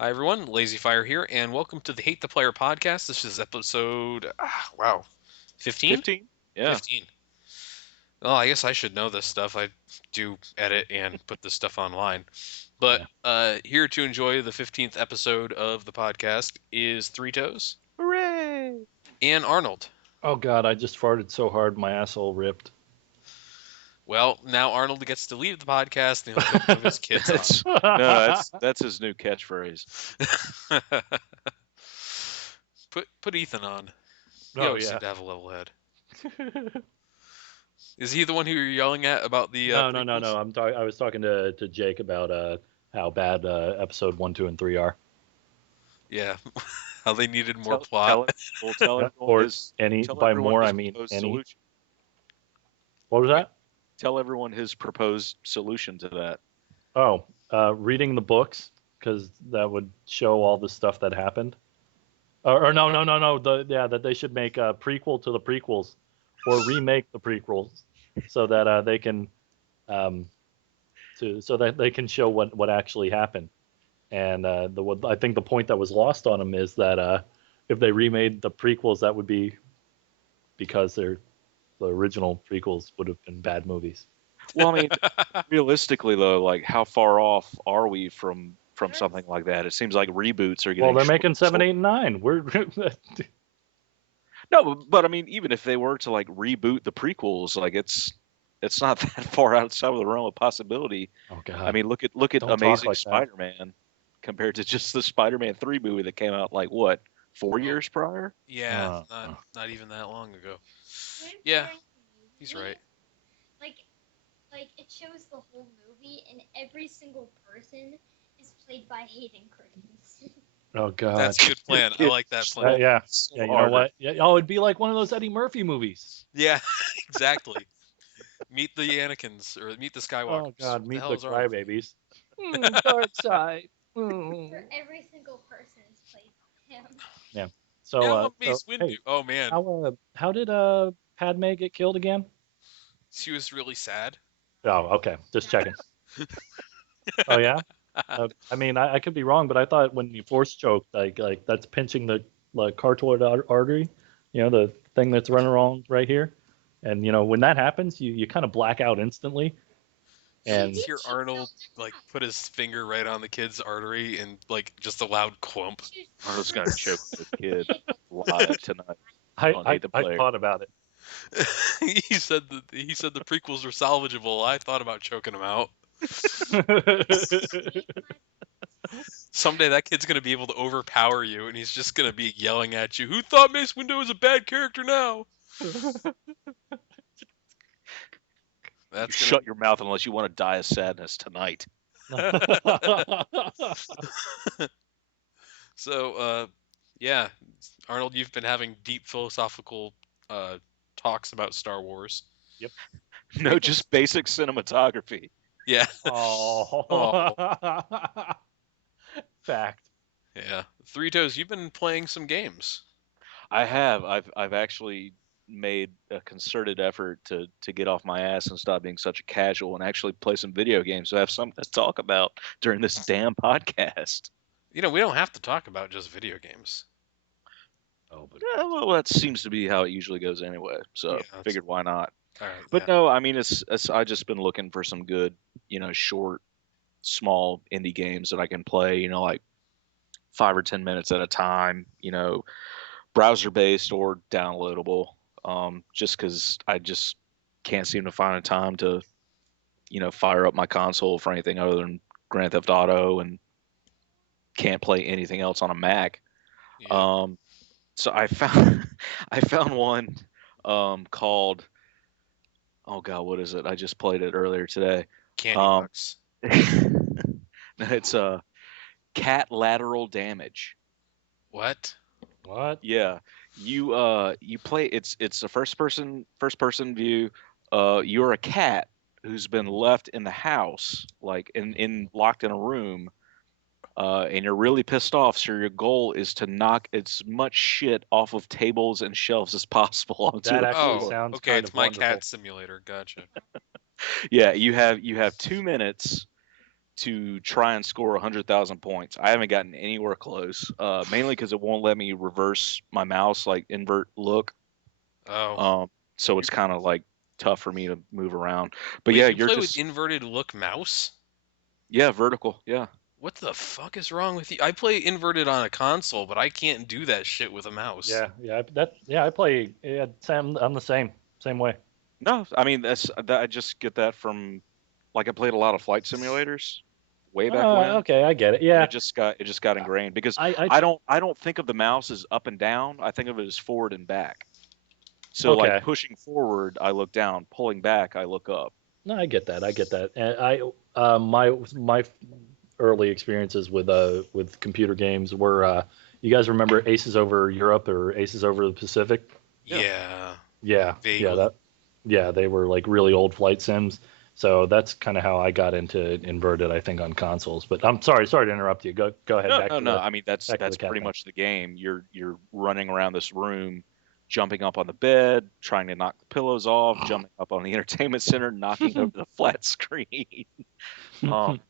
Hi everyone, Lazy Fire here, and welcome to the Hate the Player podcast. This is episode, 15? 15? Yeah. 15. Well, I guess I should know this stuff. I do edit and put this stuff online. But Yeah. here to enjoy the 15th episode of the podcast is Three Toes Hooray! and Arnold. Oh God, I just farted so hard my asshole ripped. Well, now Arnold gets to leave the podcast and he'll go move his kids That's, no, that's his new catchphrase. on. Put Ethan on. He Oh always yeah. seemed to have a level head. Is he the one who you're yelling at about the No. prequels? I was talking to Jake about how bad episode 1, 2, and 3 are. Yeah, how they needed more Tell, plot. tell everyone Or his, any tell by everyone more his I mean proposed any. solution. What was that? Tell everyone his proposed solution to that. Oh, reading the books because that would show all the stuff that happened. Or no. That they should make a prequel to the prequels, or remake the prequels, so that they can, so that they can show what actually happened. And I think the point that was lost on them is that if they remade the prequels, that would be because the original prequels would have been bad movies. Well, I mean, realistically, though, like, how far off are we from something like that? It seems like reboots are Well, getting they're making 7, short. 8, and 9. We're No, but I mean, even if they were to, like, reboot the prequels, like, it's not that far outside of the realm of possibility. oh God. I mean, look at Don't talk Amazing like that. Spider-Man compared to just the Spider-Man 3 movie that came out like what, 4 years prior? Yeah, Uh, not even that long ago. When Yeah, Frank he's movie, right. Like it shows the whole movie, and every single person is played by Hayden Christensen. oh God. That's a good plan. I like that plan. Yeah. So Yeah. You know harder. what? Yeah. Oh, it'd be like one of those Eddie Murphy movies. Yeah, exactly. Meet the Anakins or meet the Skywalkers. Oh God. What Meet hell the is wrong with you? crybabies. Dark side. For every single person is played by him. Yeah. So, Now I'm Mace hey, Windu. Oh man, how did Padme get killed again? she was really sad. Oh, okay. Just checking. Oh yeah. I mean, I could be wrong, but I thought when you force choke, like that's pinching the carotid artery, the thing that's running around right here, and when that happens, you kind of black out instantly. And She Hear did Arnold like put his finger right on the kid's artery and like just a loud clump. Arnold's gonna choke the kid live tonight. I on Hate the I Player. thought about it. He said the prequels were salvageable. I thought about choking him out. Someday that kid's gonna be able to overpower you, and he's just gonna be yelling at you. Who thought Mace Windu was a bad character now? That's Shut your mouth unless you want to die of sadness tonight. So, yeah, Arnold, you've been having deep philosophical talks about Star Wars. No, just basic cinematography. Yeah, Oh. Fact. yeah. Three Toes, you've been playing some games. I have. I've actually made a concerted effort to get off my ass and stop being such a casual and actually play some video games. So I have something to talk about during this damn podcast. You know, we don't have to talk about just video games. Oh, but Yeah, well, that seems to be how it usually goes anyway. So Yeah, that's- figured why not. All right. But yeah. no, I mean it's I just been looking for some good, short, small indie games that I can play, like 5 or 10 minutes at a time, browser based or downloadable. Just because I just can't seem to find a time to, fire up my console for anything other than Grand Theft Auto and can't play anything else on a Mac. Yeah. So I found I found one called, oh God, what is it? I just played it earlier today. Candy um, Bucks. It's cat lateral damage. What? what? Yeah, you play. It's a first person view. You're a cat who's been left in the house, like in locked in a room, and you're really pissed off. So your goal is to knock as much shit off of tables and shelves as possible onto That the actually floor. sounds Okay, kind it's of my wonderful. cat simulator. Gotcha. Yeah, you have 2 minutes to try and score 100,000 points. I haven't gotten anywhere close, mainly because it won't let me reverse my mouse, like invert look. Oh. So it's kind of like tough for me to move around. But Wait, yeah, you you're play with just inverted look mouse? yeah, vertical. Yeah. What the fuck is wrong with you? I play inverted on a console, but I can't do that shit with a mouse. I play. Yeah, Sam, I'm the same way. No, I mean I just get that from like I played a lot of flight simulators way back when, Okay, I get it. and Yeah, it just got ingrained because I I don't think of the mouse as up and down. I think of it as forward and back. So like okay. pushing forward, I look down. Pulling back, I look up. No, I get that. I get that. And my early experiences with computer games were you guys remember Aces Over Europe or Aces Over the Pacific? Yeah. Yeah, Yeah, vaguely. they were like really old flight sims. So that's kind of how I got into inverted, I think, on consoles. But I'm sorry to interrupt you. Go ahead, No, back no, to no. the I mean that's back to the that's cat pretty thing. much the game. You're running around this room, jumping up on the bed, trying to knock the pillows off, jumping up on the entertainment center, knocking over the flat screen. Um,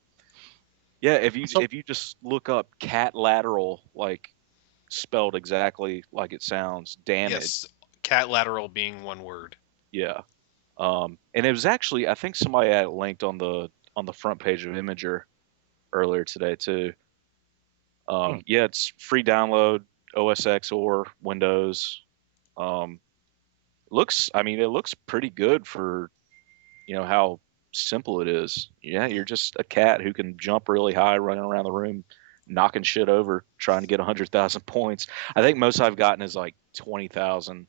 yeah, So if you just look up cat lateral, like spelled exactly like it sounds, damage. Yes, cat lateral being one word. Yeah. And it was actually I think somebody had it linked on the front page of Imager earlier today too. hmm, Yeah, it's free download, OS X or Windows. Um, I mean, it looks pretty good for, how simple it is. Yeah, you're just a cat who can jump really high, running around the room, knocking shit over, trying to get 100,000 points. I think most I've gotten is like 20,000,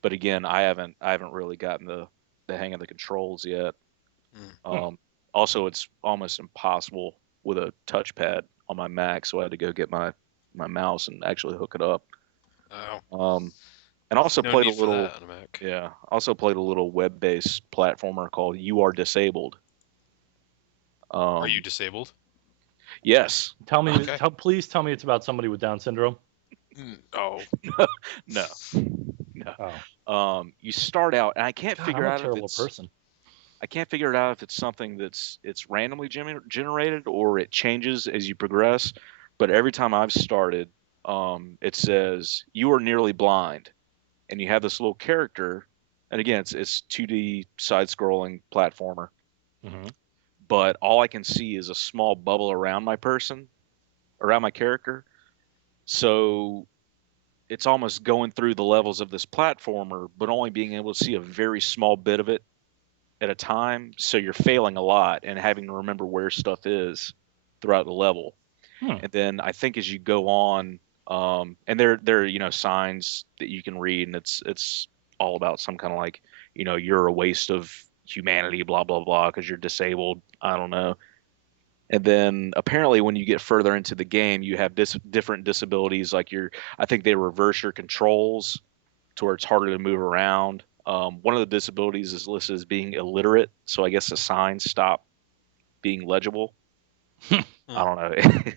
but again, I haven't really gotten the hang of the controls yet. Hmm. hmm. Um, Also, it's almost impossible with a touchpad on my Mac, so I had to go get my mouse and actually hook it up. Oh, Um, and also no played a need for little, that on a Mac. yeah, also played a little web-based platformer called You Are Disabled. Are you Um, disabled? yes, Okay. Please tell me it's about somebody with Down syndrome. Oh, no, no. Oh, You start out, and God, I'm a terrible person. I can't figure it out if it's something it's randomly generated or it changes as you progress. But every time I've started, it says you are nearly blind, and you have this little character, and again, it's 2D side-scrolling platformer, Hmm. but all I can see is a small bubble around my character. So it's almost going through the levels of this platformer, but only being able to see a very small bit of it at a time. So you're failing a lot and having to remember where stuff is throughout the level. Hmm. And then I think as you go on, and there are signs that you can read, and it's all about some kind of like you're a waste of humanity, blah blah blah, because you're disabled. I don't know. And then apparently when you get further into the game, you have different disabilities. Like I think they reverse your controls to where it's harder to move around. One of the disabilities is listed as being illiterate, so I guess the signs stop being legible. I don't know.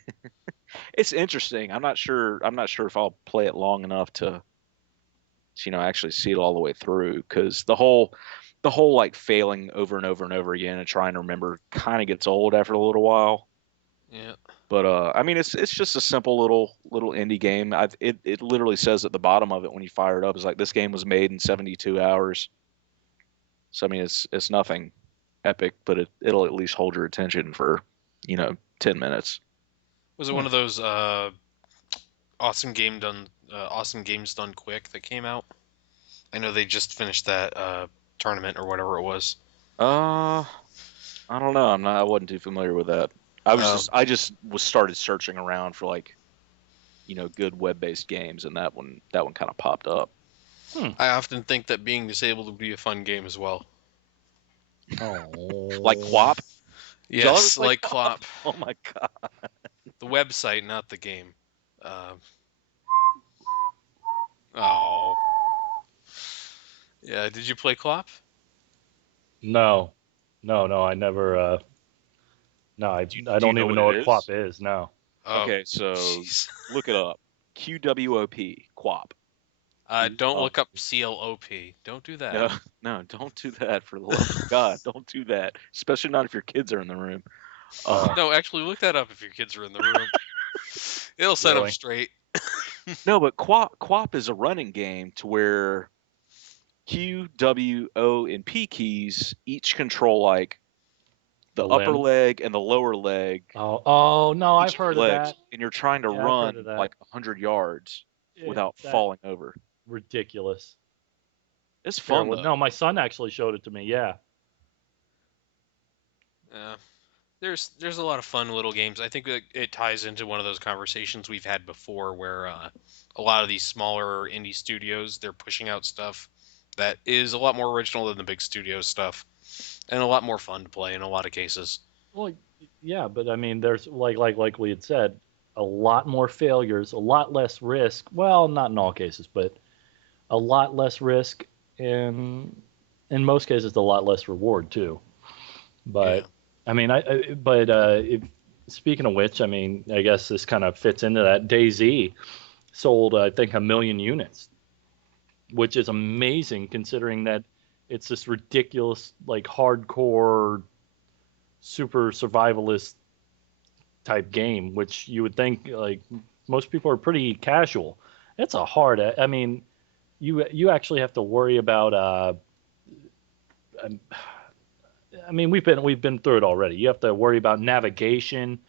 It's interesting. I'm not sure if I'll play it long enough to actually see it all the way through because the whole like failing over and over and over again and trying to remember kind of gets old after a little while. yeah. But I mean, it's just a simple little indie game. It literally says at the bottom of it when you fire it up, is like this game was made in 72 hours. So I mean, it's nothing epic, but it'll at least hold your attention for 10 minutes. Was it Hmm. one of those awesome games done quick that came out? I know they just finished that tournament or whatever it was. Uh, I don't know. I wasn't too familiar with that. I just was started searching around for like good web-based games, and that one kind of popped up. Hmm. I often think that being disabled would be a fun game as well. Like Oh. Quap. Did y'all ever Yes, play like Quap? Clop. Oh my god. The website, not the game. Uh, oh. Yeah, did you play Clop? No, no, I never. No, I Do you don't know even what know it what QWOP is? is. No. Oh, Okay, so jeez. look it up. QWOP, Quap. Don't Um, look up CLOP. Don't do that. no, no, don't do that for the love of God. Don't do that, especially not if your kids are in the room. No, actually, look that up if your kids are in the room. It'll set them Really? straight. No, but QWOP is a running game to where Q, W, O, and P keys each control like the The upper limbs? leg and the lower leg, Oh no, I've each heard of legs, that. and you're trying to Yeah, I've heard of run that. like 100 yards Yeah, without that falling over. ridiculous. It's fun Terrible. though. No, my son actually showed it to me. Yeah. Yeah. There's a lot of fun little games. I think that it ties into one of those conversations we've had before, where a lot of these smaller indie studios, they're pushing out stuff that is a lot more original than the big studio stuff, and a lot more fun to play in a lot of cases. Well, yeah, but I mean, there's like we had said, a lot more failures, a lot less risk. Well, not in all cases, but a lot less risk, and in most cases, a lot less reward too. Yeah. But I mean, speaking of which, I mean, I guess this kind of fits into that. DayZ sold, I think, 1 million units, which is amazing considering that it's this ridiculous, like hardcore, super survivalist type game, which you would think like most people are pretty casual. It's a hard. I mean, you actually have to worry about. Um, I mean, we've been through it already. You have to worry about navigation,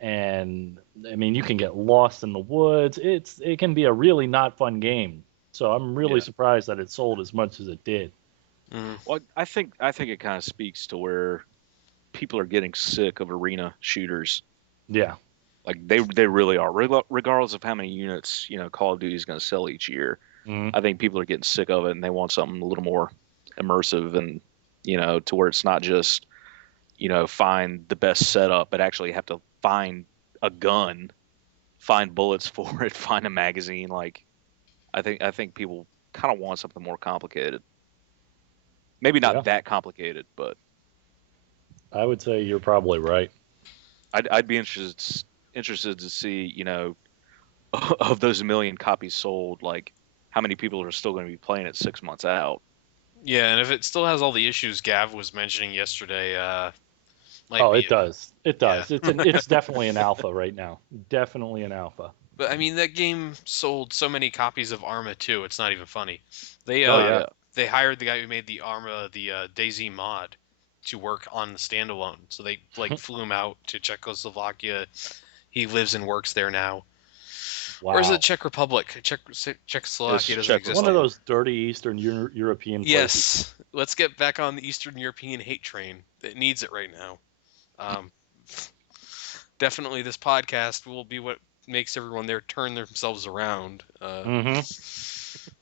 and I mean, you can get lost in the woods. It can be a really not fun game. So I'm really Yeah. surprised that it sold as much as it did. Mhm. Well, I think it kind of speaks to where people are getting sick of arena shooters. Yeah. Like they really are. Regardless of how many units Call of Duty is going to sell each year, Mhm. I think people are getting sick of it and they want something a little more immersive and to where it's not just find the best setup, but actually have to find a gun, find bullets for it, find a magazine. Like I think people kind of want something more complicated. Maybe Yeah. not that complicated, but I would say you're probably right. I'd be interested to see of those 1 million copies sold, like how many people are still going to be playing it 6 months out. Yeah, and if it still has all the issues Gav was mentioning yesterday, might Oh, be it does. It yeah. does. It's definitely an alpha right now. Definitely an alpha. But I mean, that game sold so many copies of Arma too. It's not even funny. They Oh Oh yeah. yeah, they hired the guy who made the Arma, the DayZ mod, to work on the standalone. So they like flew him out to Czechoslovakia. He lives and works there now. Or is it Wow. Czech Republic? it's Czechoslovakia doesn't Czech exist One of anymore. Republic. those dirty Eastern European places. Yes, let's get back on the Eastern European hate train. It needs it right now. Um, definitely, this podcast will be what makes everyone there turn themselves around. Hmm.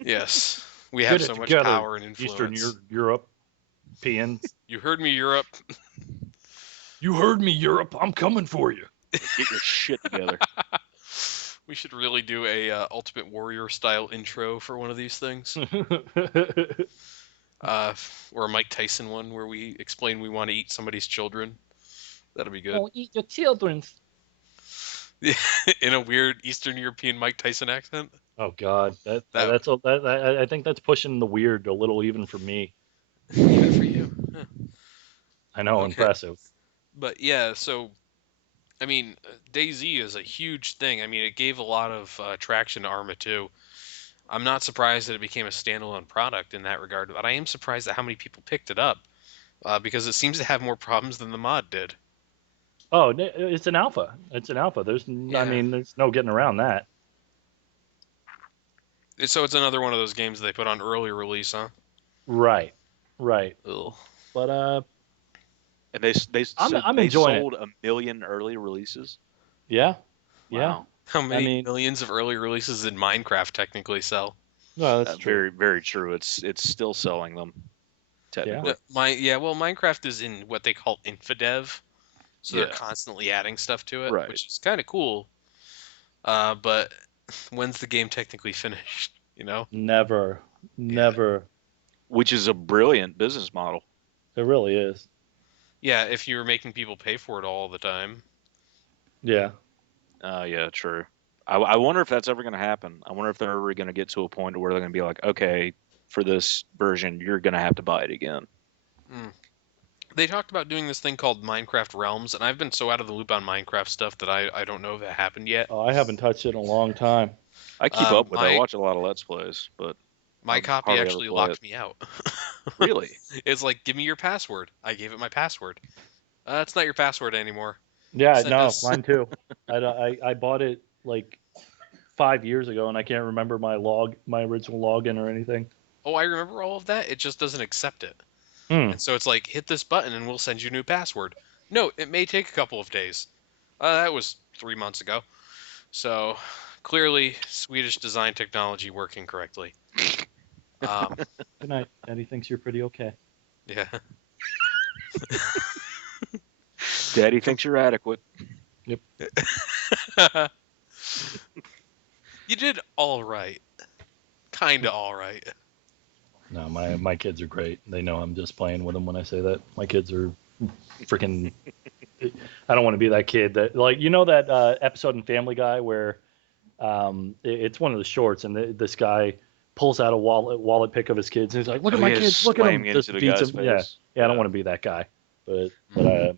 Yes, we have Get it so much together, power and Eastern influence. Europeans. You heard me, Europe. You heard me, Europe. I'm coming for you. Get your shit together. We should really do a Ultimate Warrior style intro for one of these things, or a Mike Tyson one where we explain we want to eat somebody's children. That'll be good. Don't eat your children. In a weird Eastern European Mike Tyson accent. Oh God, That I think that's pushing the weird a little even for me. even for you. Huh. I know, Okay, impressive. but yeah. So I mean, DayZ is a huge thing. I mean, it gave a lot of traction to Arma 2. I'm not surprised that it became a standalone product in that regard, but I am surprised at how many people picked it up because it seems to have more problems than the mod did. Oh, it's an alpha. It's an alpha. I Yeah. mean, there's no getting around that. So it's another one of those games they put on early release, huh? Right, right. Ugh. But And so I'm they enjoying it. sold 1 million early releases. Yeah, yeah. Wow, How I many mean, millions of early releases did Minecraft technically sell? no, that's true. very very true. It's still selling them technically. Well, Minecraft is in what they call infodev, so they're Yeah, constantly adding stuff to it, right. which is kind of cool. But when's the game technically finished? You know? Never, Yeah. never. Which is a brilliant business model. It really is. Yeah, if you're making people pay for it all the time. Yeah. Yeah, true. I wonder if that's ever going to happen. I wonder if they're ever going to get to a point where they're going to be like, okay, for this version, you're going to have to buy it again. They talked about doing this thing called Minecraft Realms, and I've been so out of the loop on Minecraft stuff that I don't know if it happened yet. Oh, I haven't touched it in a long time. I keep up with it. I My watch a lot of Let's Plays, but my I copy hardly ever actually play it. locked me out. Really? It's like, give me your password. I gave it my password. It's not your password anymore. Yeah, Send no, us. mine too. I bought it like 5 years ago, and I can't remember my original login or anything. Oh, I remember all of that. It just doesn't accept it. Hmm. And so it's like, hit this button and we'll send you a new password. No, it may take a couple of days. That was 3 months ago. So clearly, Swedish design technology working correctly. Um, Good night. Daddy thinks you're pretty okay. yeah. Daddy thinks you're adequate. You did all right. Kinda all right. No, my kids are great. They know I'm just playing with them when I say that. My kids are freaking. I don't want to be that kid that like that episode in Family Guy where it's one of the shorts and this guy pulls out a wallet pick of his kids and he's like, "Look at Oh, my yeah, kids, look at them!" slamming Just into the beats guy's him. Yeah, face. yeah. I don't Yeah. want to be that guy, but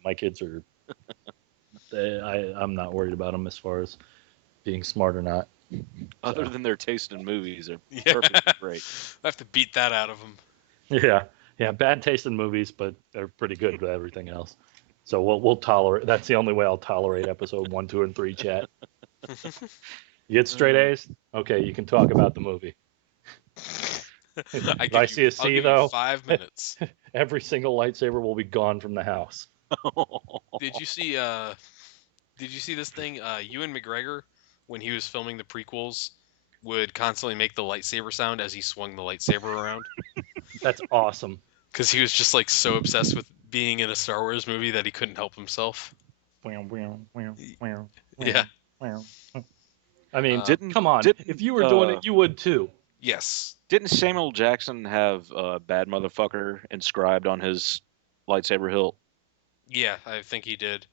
my kids are. I'm not worried about them as far as being smart or not. Other So. than their taste in movies, they're Yeah. perfectly great. I have to beat that out of him. Yeah, yeah. Bad taste in movies, but they're pretty good with everything else. So we'll tolerate. That's the only way I'll tolerate episode 1, 2, and 3. Chat. You get straight A's. Okay, you can talk about the movie. If I see a I'll C give you though, 5 minutes. every single lightsaber will be gone from the house. Did you see this thing? Ewan McGregor, when he was filming the prequels, would constantly make the lightsaber sound as he swung the lightsaber around. That's awesome. Because he was just like so obsessed with being in a Star Wars movie that he couldn't help himself. Yeah. I mean, Uh, Didn't come on. didn't If you were doing it, you would too. yes. didn't Samuel Jackson have "bad motherfucker" inscribed on his lightsaber hilt? Yeah, I think he did.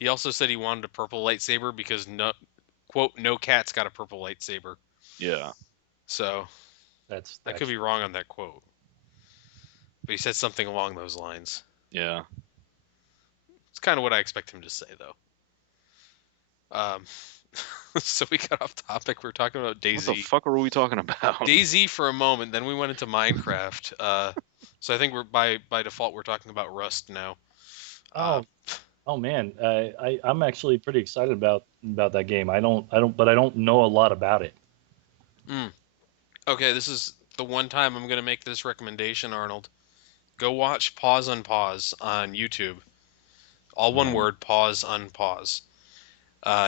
He also said he wanted a purple lightsaber because no cat's got a purple lightsaber. Yeah. So That's I could be wrong on that quote, but he said something along those lines. Yeah. It's kind of what I expect him to say, though. So we got off topic. We were talking about What the DayZ. fuck are we talking about? DayZ for a moment, then we went into Minecraft. So I think we're by default we're talking about Rust now. Oh man, I'm actually pretty excited about that game. But I don't know a lot about it. Okay, this is the one time I'm gonna make this recommendation, Arnold. Go watch Pause Unpause on YouTube. All one Mhm. word, pause unpause.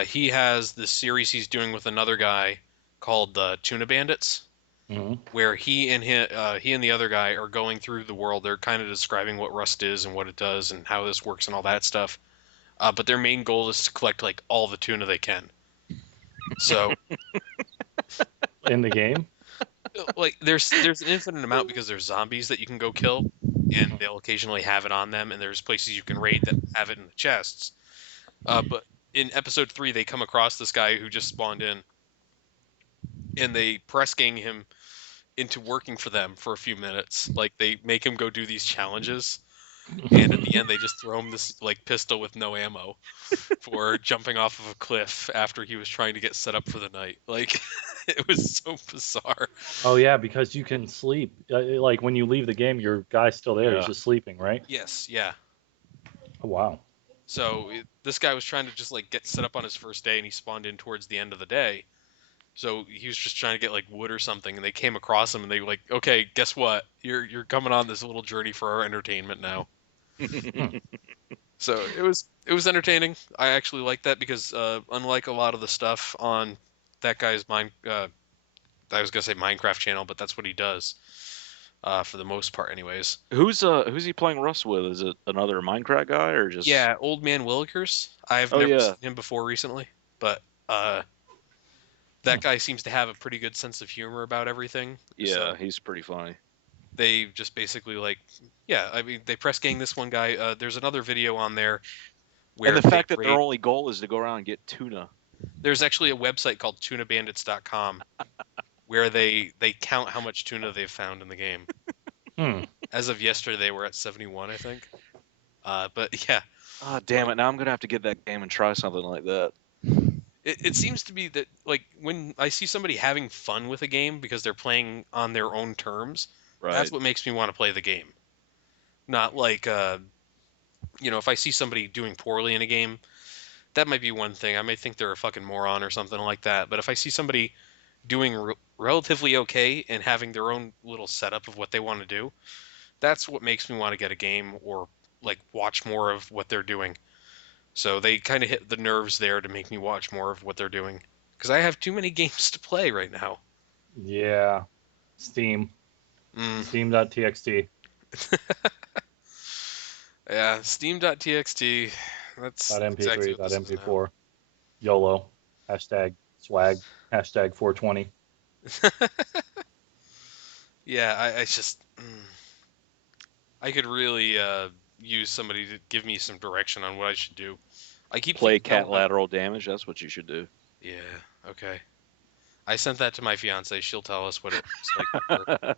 He has this series he's doing with another guy called the Tuna Bandits, Mhm. where he and the other guy are going through the world. They're kind of describing what Rust is and what it does and how this works and all that stuff. But their main goal is to collect like all the tuna they can. So In the game. like there's an infinite amount because there's zombies that you can go kill, and they'll occasionally have it on them, and there's places you can raid that have it in the chests. But in episode 3, they come across this guy who just spawned in, and they press gang him into working for them for a few minutes. Like they make him go do these challenges, and at the end they just throw him this like pistol with no ammo for jumping off of a cliff after he was trying to get set up for the night. Like it was so bizarre. Oh yeah, because you can sleep. Like when you leave the game, your guy's still there. He's Yeah. just sleeping, right? Yes, yeah. Oh, wow. So this guy was trying to just like get set up on his first day, and he spawned in towards the end of the day. So he was just trying to get like wood or something, and they came across him, and they were like, "Okay, guess what? You're coming on this little journey for our entertainment now." So it was entertaining. I actually like that because unlike a lot of the stuff on that guy's I was gonna say Minecraft channel, but that's what he does for the most part, anyways. Who's he playing Rust with? Is it another Minecraft guy or just? Yeah, Old Man Willikers. I've Oh never yeah. seen him before recently, but that guy seems to have a pretty good sense of humor about everything. Yeah, So he's pretty funny. they just basically like, yeah, I mean, they press gang this one guy. There's another video on there where And the they fact that their rate. only goal is to go around and get tuna. There's actually a website called tunabandits.com where they count how much tuna they've found in the game. Hmm. As of yesterday, they were at 71, I think. But yeah, Ah, damn it! Now I'm gonna have to get that game and try something like that. it seems to be that like when I see somebody having fun with a game because they're playing on their own terms, that's Right. what makes me want to play the game. Not like if I see somebody doing poorly in a game, that might be one thing. I may think they're a fucking moron or something like that. But if I see somebody doing relatively okay and having their own little setup of what they want to do, that's what makes me want to get a game or like watch more of what they're doing. So they kind of hit the nerves there to make me watch more of what they're doing because I have too many games to play right now. Yeah. Steam. Mm. Steam.txt. Yeah, Steam.txt. That's exactly .mp3. what this is now. .mp4. YOLO. Hashtag swag. Hashtag 420. Yeah, I just I could really use somebody to give me some direction on what I should do. I keep Play thinking cat about lateral damage. That's what you should do. yeah, okay. I sent that to my fiance. She'll tell us what it's like with her.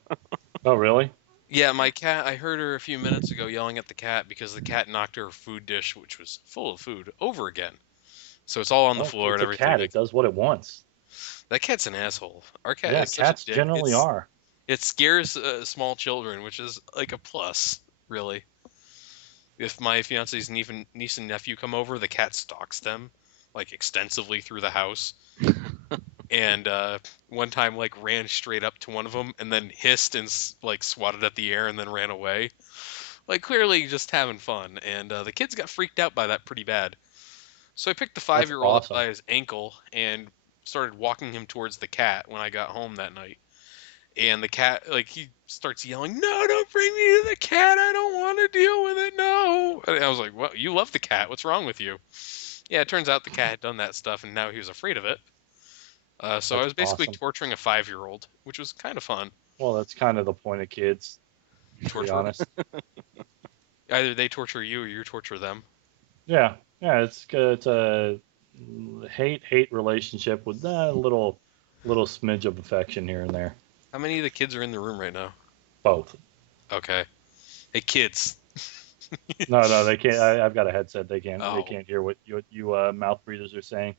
Oh, really? Yeah, my cat. I heard her a few minutes ago yelling at the cat because the cat knocked her food dish, which was full of food, over again. So it's all on the Well, floor it's and a everything. cat. It does what it wants. That cat's an asshole. Our cat Yeah, is such a cats dick. generally are. It scares small children, which is like a plus, really. If my fiance's niece and nephew come over, the cat stalks them like extensively through the house. And one time, like ran straight up to one of them and then hissed and like swatted at the air and then ran away. Like clearly just having fun. And the kids got freaked out by that pretty bad. So I picked the That's 5-year-old up awesome. by his ankle and started walking him towards the cat when I got home that night. And the cat, like, he starts yelling, "No, don't bring me to the cat. I don't want to deal with it. No." And I was like, "Well, you love the cat. What's wrong with you?" Yeah, it turns out the cat had done that stuff, and now he was afraid of it. So I That's was basically awesome. torturing a 5-year-old, which was kind of fun. Well, that's kind of the point of kids, to be Torture them. honest. Either they torture you or you torture them. Yeah, yeah, it's good. It's a hate relationship with a little smidge of affection here and there. How many of the kids are in the room right now? Both. Okay. Hey, kids. No, they can't. I've got a headset. They Oh. can't hear what you mouth breathers are saying.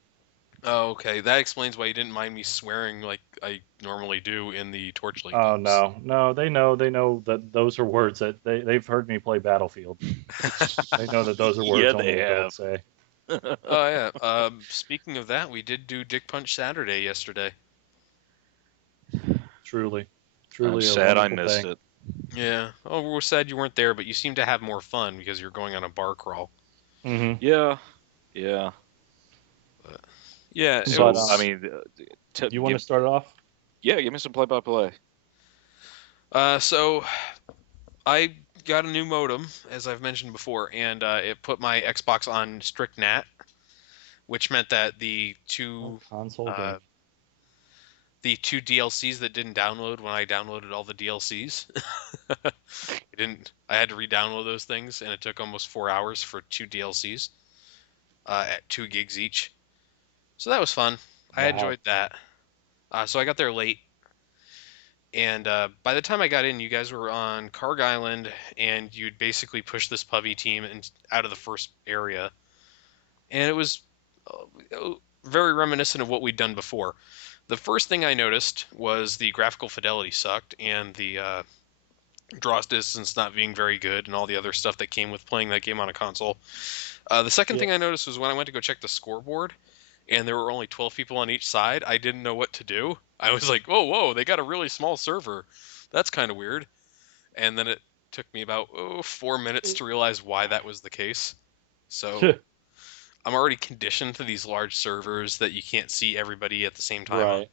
Oh, okay. That explains why you didn't mind me swearing like I normally do in the Torchlight Oh games. no, they know that those are words that they've heard me play Battlefield. They know that those are words Yeah, only they have. adults say. Oh yeah. Speaking of that, we did do Dick Punch Saturday yesterday. Truly, I'm truly a sad I wonderful missed thing. it. Yeah. Oh, we're sad you weren't there, but you seem to have more fun because you're going on a bar crawl. Hmm. Yeah, yeah. But, yeah, it But So I was. mean, you want to start it off? yeah, give me some play-by-play. So I got a new modem, as I've mentioned before, and it put my Xbox on strict NAT, which meant that Oh, console uh, game. the two DLCs that didn't download when I downloaded all the DLCs, it didn't. I had to re-download those things, and it took almost 4 hours for two DLCs at 2 gigs each. So that was fun. I Wow. enjoyed that. So I got there late, and by the time I got in, you guys were on Karg Island, and you'd basically push this Puvy team out of the first area, and it was very reminiscent of what we'd done before. The first thing I noticed was the graphical fidelity sucked, and the draw distance not being very good, and all the other stuff that came with playing that game on a console. The second Yeah. thing I noticed was when I went to go check the scoreboard, and there were only 12 people on each side. I didn't know what to do. I was like, "Oh, whoa, they got a really small server. That's kind of weird." And then it took me about 4 minutes to realize why that was the case. So I'm already conditioned to these large servers that you can't see everybody at the same time on. Right.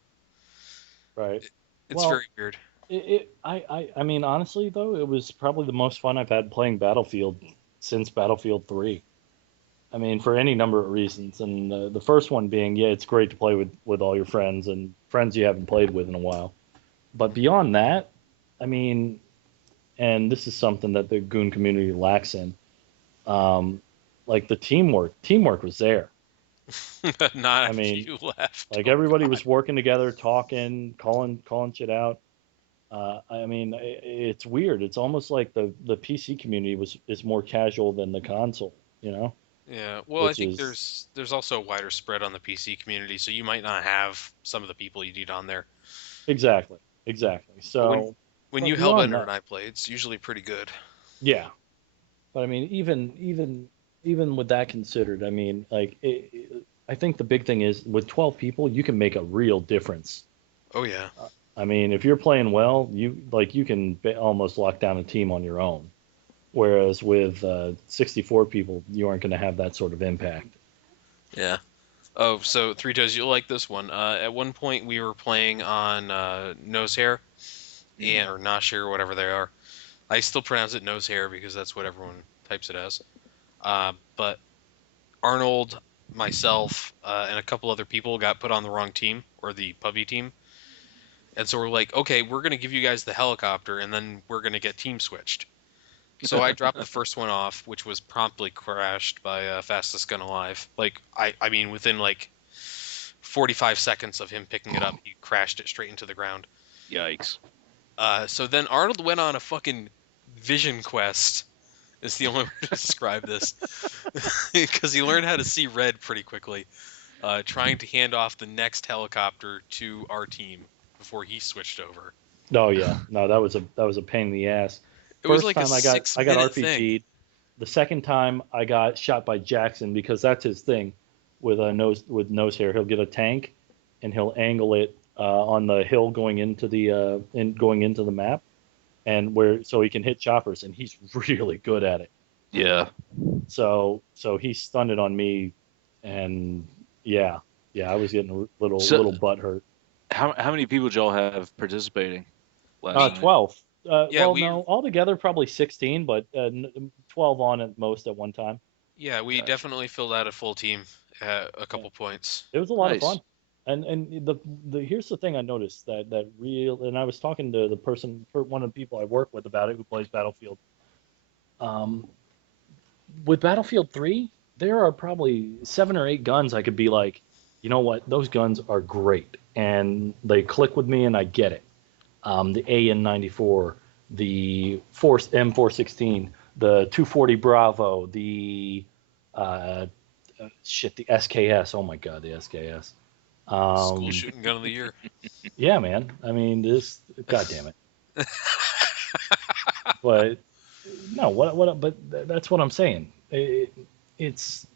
Right. It's very Well, weird. I mean, honestly though, it was probably the most fun I've had playing Battlefield since Battlefield 3. I mean, for any number of reasons, and the first one being, yeah, it's great to play with all your friends and friends you haven't played with in a while. But beyond that, I mean, and this is something that the Goon community lacks in, um, like the teamwork was there. Not I after mean, you left. like Oh everybody God. was working together, talking, calling shit out. I mean, it's weird. It's almost like the PC community is more casual than the console, you know, Yeah. Well, I which think is there's also a wider spread on the PC community, so you might not have some of the people you need on there. exactly, exactly. But So, when but you beyond Hellbender and that, I play, it's usually pretty good. yeah. But I mean, even with that considered, I mean, like, I think the big thing is with 12 people, you can make a real difference. Oh yeah. I mean, if you're playing well, you can almost lock down a team on your own. Whereas with 64 people, you aren't going to have that sort of impact. Yeah. Oh, so Three Toes, you'll like this one. At one point, we were playing on Nose Hair, Mm. or Nosh Hair, or whatever they are. I still pronounce it Nose Hair because that's what everyone types it as. But Arnold, myself, and a couple other people got put on the wrong team, or the Puppy team. And so we're like, okay, we're going to give you guys the helicopter, and then we're going to get team switched. So I dropped the first one off, which was promptly crashed by fastest gun alive. Like I mean, within like 45 seconds of him picking it up, he crashed it straight into the ground. Yikes. So then Arnold went on a fucking vision quest. Is the only way to describe this, because he learned how to see red pretty quickly. Trying to hand off the next helicopter to our team before he switched over. Oh yeah, no, that was a pain in the ass. It was First like a time six I got minute thing. RPG'd. The second time I got shot by Jackson because that's his thing with a nose hair. He'll get a tank and he'll angle it on the hill going into the map and where so he can hit choppers and he's really good at it. Yeah. So he stunned it on me and yeah, yeah, I was getting a So little butt hurt. how many people did y'all have participating last We night? 12. yeah Well, we no, altogether probably 16, but 12 on at most at one time. yeah we Gotcha. definitely filled out a full team at a Yeah. couple points. It was a lot of Nice. fun. And the here's the thing I noticed that real and I was talking to the person for one of the people I work with about it who plays Battlefield. Um, with Battlefield 3, there are probably 7 or 8 guns I could be like, you know what, those guns are great and they click with me and I get it. The AN-94, the Force M416, the 240 Bravo, the uh, the SKS. Oh my God, the SKS. School Um, shooting gun of the year. yeah, man. I mean, this. God damn it. But no, what? But that's what I'm saying. It's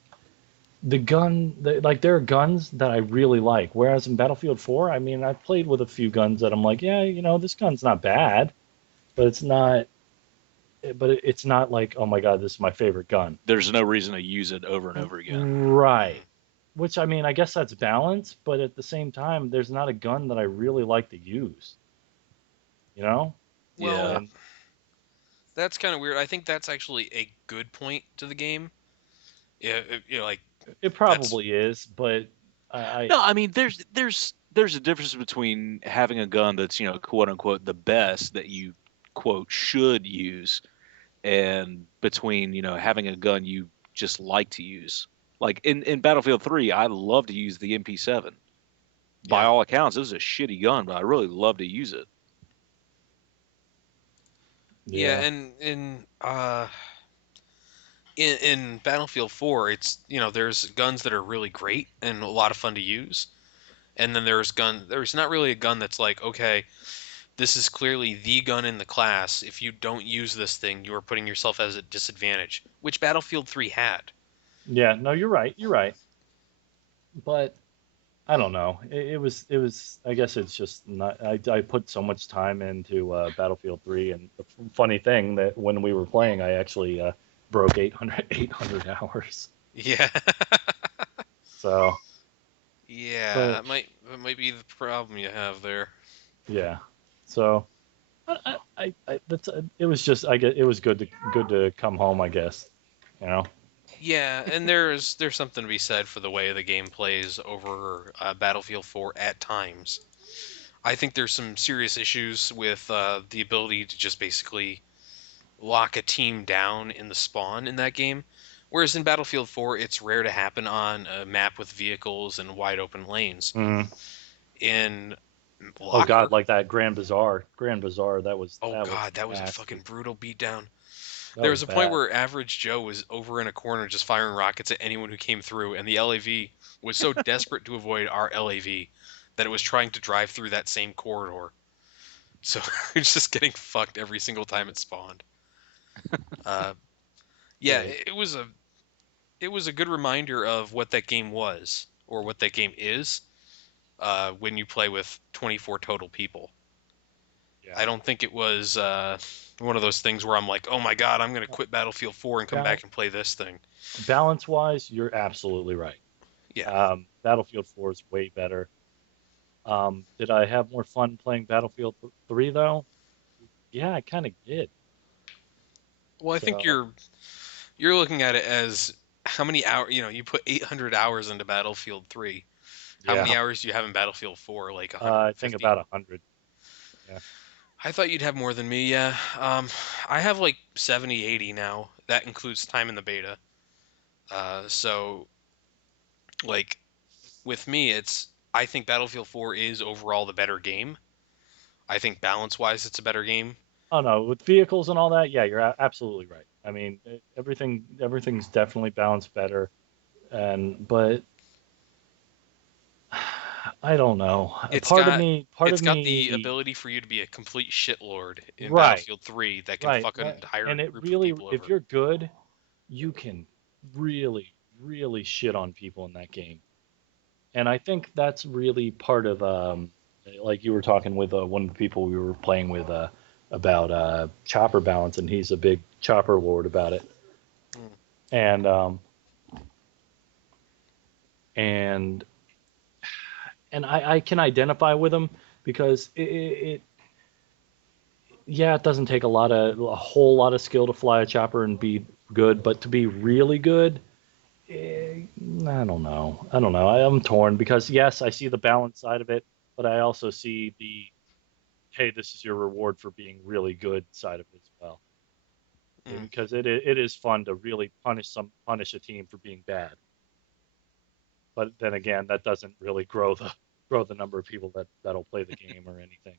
the gun. Like there are guns that I really like. Whereas in Battlefield 4, I mean, I played with a few guns that I'm like, yeah, this gun's not bad, but it's not. But it's not like, oh my God, this is my favorite gun. There's no reason to use it over and over again. Right. Mm. Which I mean, I guess that's balance, but at the same time, there's not a gun that I really like to use, you know? Well, Yeah. And that's kind of weird. I think that's actually a good point to the game. Yeah, like it that's probably is, but I No, I mean there's a difference between having a gun that's, quote unquote the best that you quote should use and between, having a gun you just like to use. Like in Battlefield 3, I love to use the MP7. By yeah, all accounts, it was a shitty gun, but I really love to use it. yeah, yeah. and in Battlefield 4, it's there's guns that are really great and a lot of fun to use, and then there's not really a gun that's like, okay, this is clearly the gun in the class. If you don't use this thing, you are putting yourself as a disadvantage, which Battlefield 3 had. Yeah, no, you're right. You're right. But I don't know. It was I guess it's just not I put so much time into Battlefield 3 and the funny thing that when we were playing I actually broke 800 hours. Yeah. So, Yeah, but that might be the problem you have there. yeah. So that's it was just I guess it was good to come home, I guess. You know. Yeah, and there's something to be said for the way the game plays over Battlefield 4 at times. I think there's some serious issues with the ability to just basically lock a team down in the spawn in that game. Whereas in Battlefield 4, it's rare to happen on a map with vehicles and wide open lanes. Mm, In Oh God, Locker? like that Grand Bazaar. Oh That was God, that was a fucking nasty. brutal beatdown. That There was was a point bad. where Average Joe was over in a corner just firing rockets at anyone who came through, and the LAV was so desperate to avoid our LAV that it was trying to drive through that same corridor. So it's just getting fucked every single time it spawned. Uh, yeah, Right. it was a good reminder of what that game was or what that game is when you play with 24 total people. I Yeah. don't think it was one of those things where I'm like, oh my god, I'm gonna quit Battlefield 4 and come back and play this thing. Balance wise, you're absolutely right. Yeah. Battlefield 4 is way better. Did I have more fun playing Battlefield 3 though? Yeah, I kind of did. Well, I think So you're looking at it as how many hours, you put 800 hours into Battlefield 3. How many yeah, hours do you have in Battlefield 4? Like I think 150? about 100. Yeah. I thought you'd have more than me, yeah. I have like 70, 80 now. That includes time in the beta. So, like, with me, I think Battlefield 4 is overall the better game. I think balance-wise, it's a better game. Oh no, with vehicles and all that, yeah, you're absolutely right. I mean, everything's definitely balanced better, and but I don't know. It's Part of got me, part it's of got the me, ability for you to be a complete shitlord in right, Battlefield 3 that can right, fuck an entire and it group of really, people if over. you're good, you can really shit on people in that game. And I think that's really part of like you were talking with one of the people we were playing with about chopper balance, and he's a big chopper lord about it. Mm. And and I can identify with him because yeah, it doesn't take a whole lot of skill to fly a chopper and be good, but to be really good, I don't know. I don't know. I'm torn because yes, I see the balance side of it, but I also see the hey, this is your reward for being really good side of it as well. Mm. Because it is fun to really punish a team for being bad. But then again, that doesn't really grow the number of people that'll play the game or anything.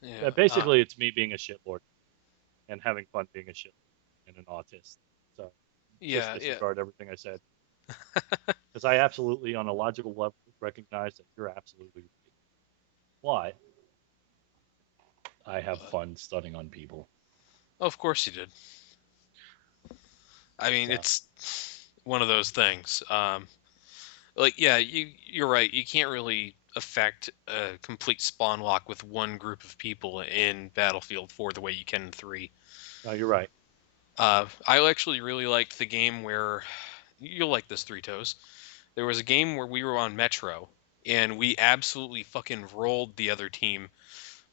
Yeah. Basically, it's me being a shitlord and having fun being a shitlord and an autist. So just Yeah. Yeah. disregard everything I said because I absolutely, on a logical level, recognize that you're absolutely right. But I have fun stunning on people. Of course you did. I mean, So it's one of those things. Like, yeah, you're right. You can't really affect a complete spawn lock with one group of people in Battlefield 4 the way you can in 3. no, you're right. I actually really liked the game where you'll like this, Three Toes. There was a game where we were on Metro and we absolutely fucking rolled the other team,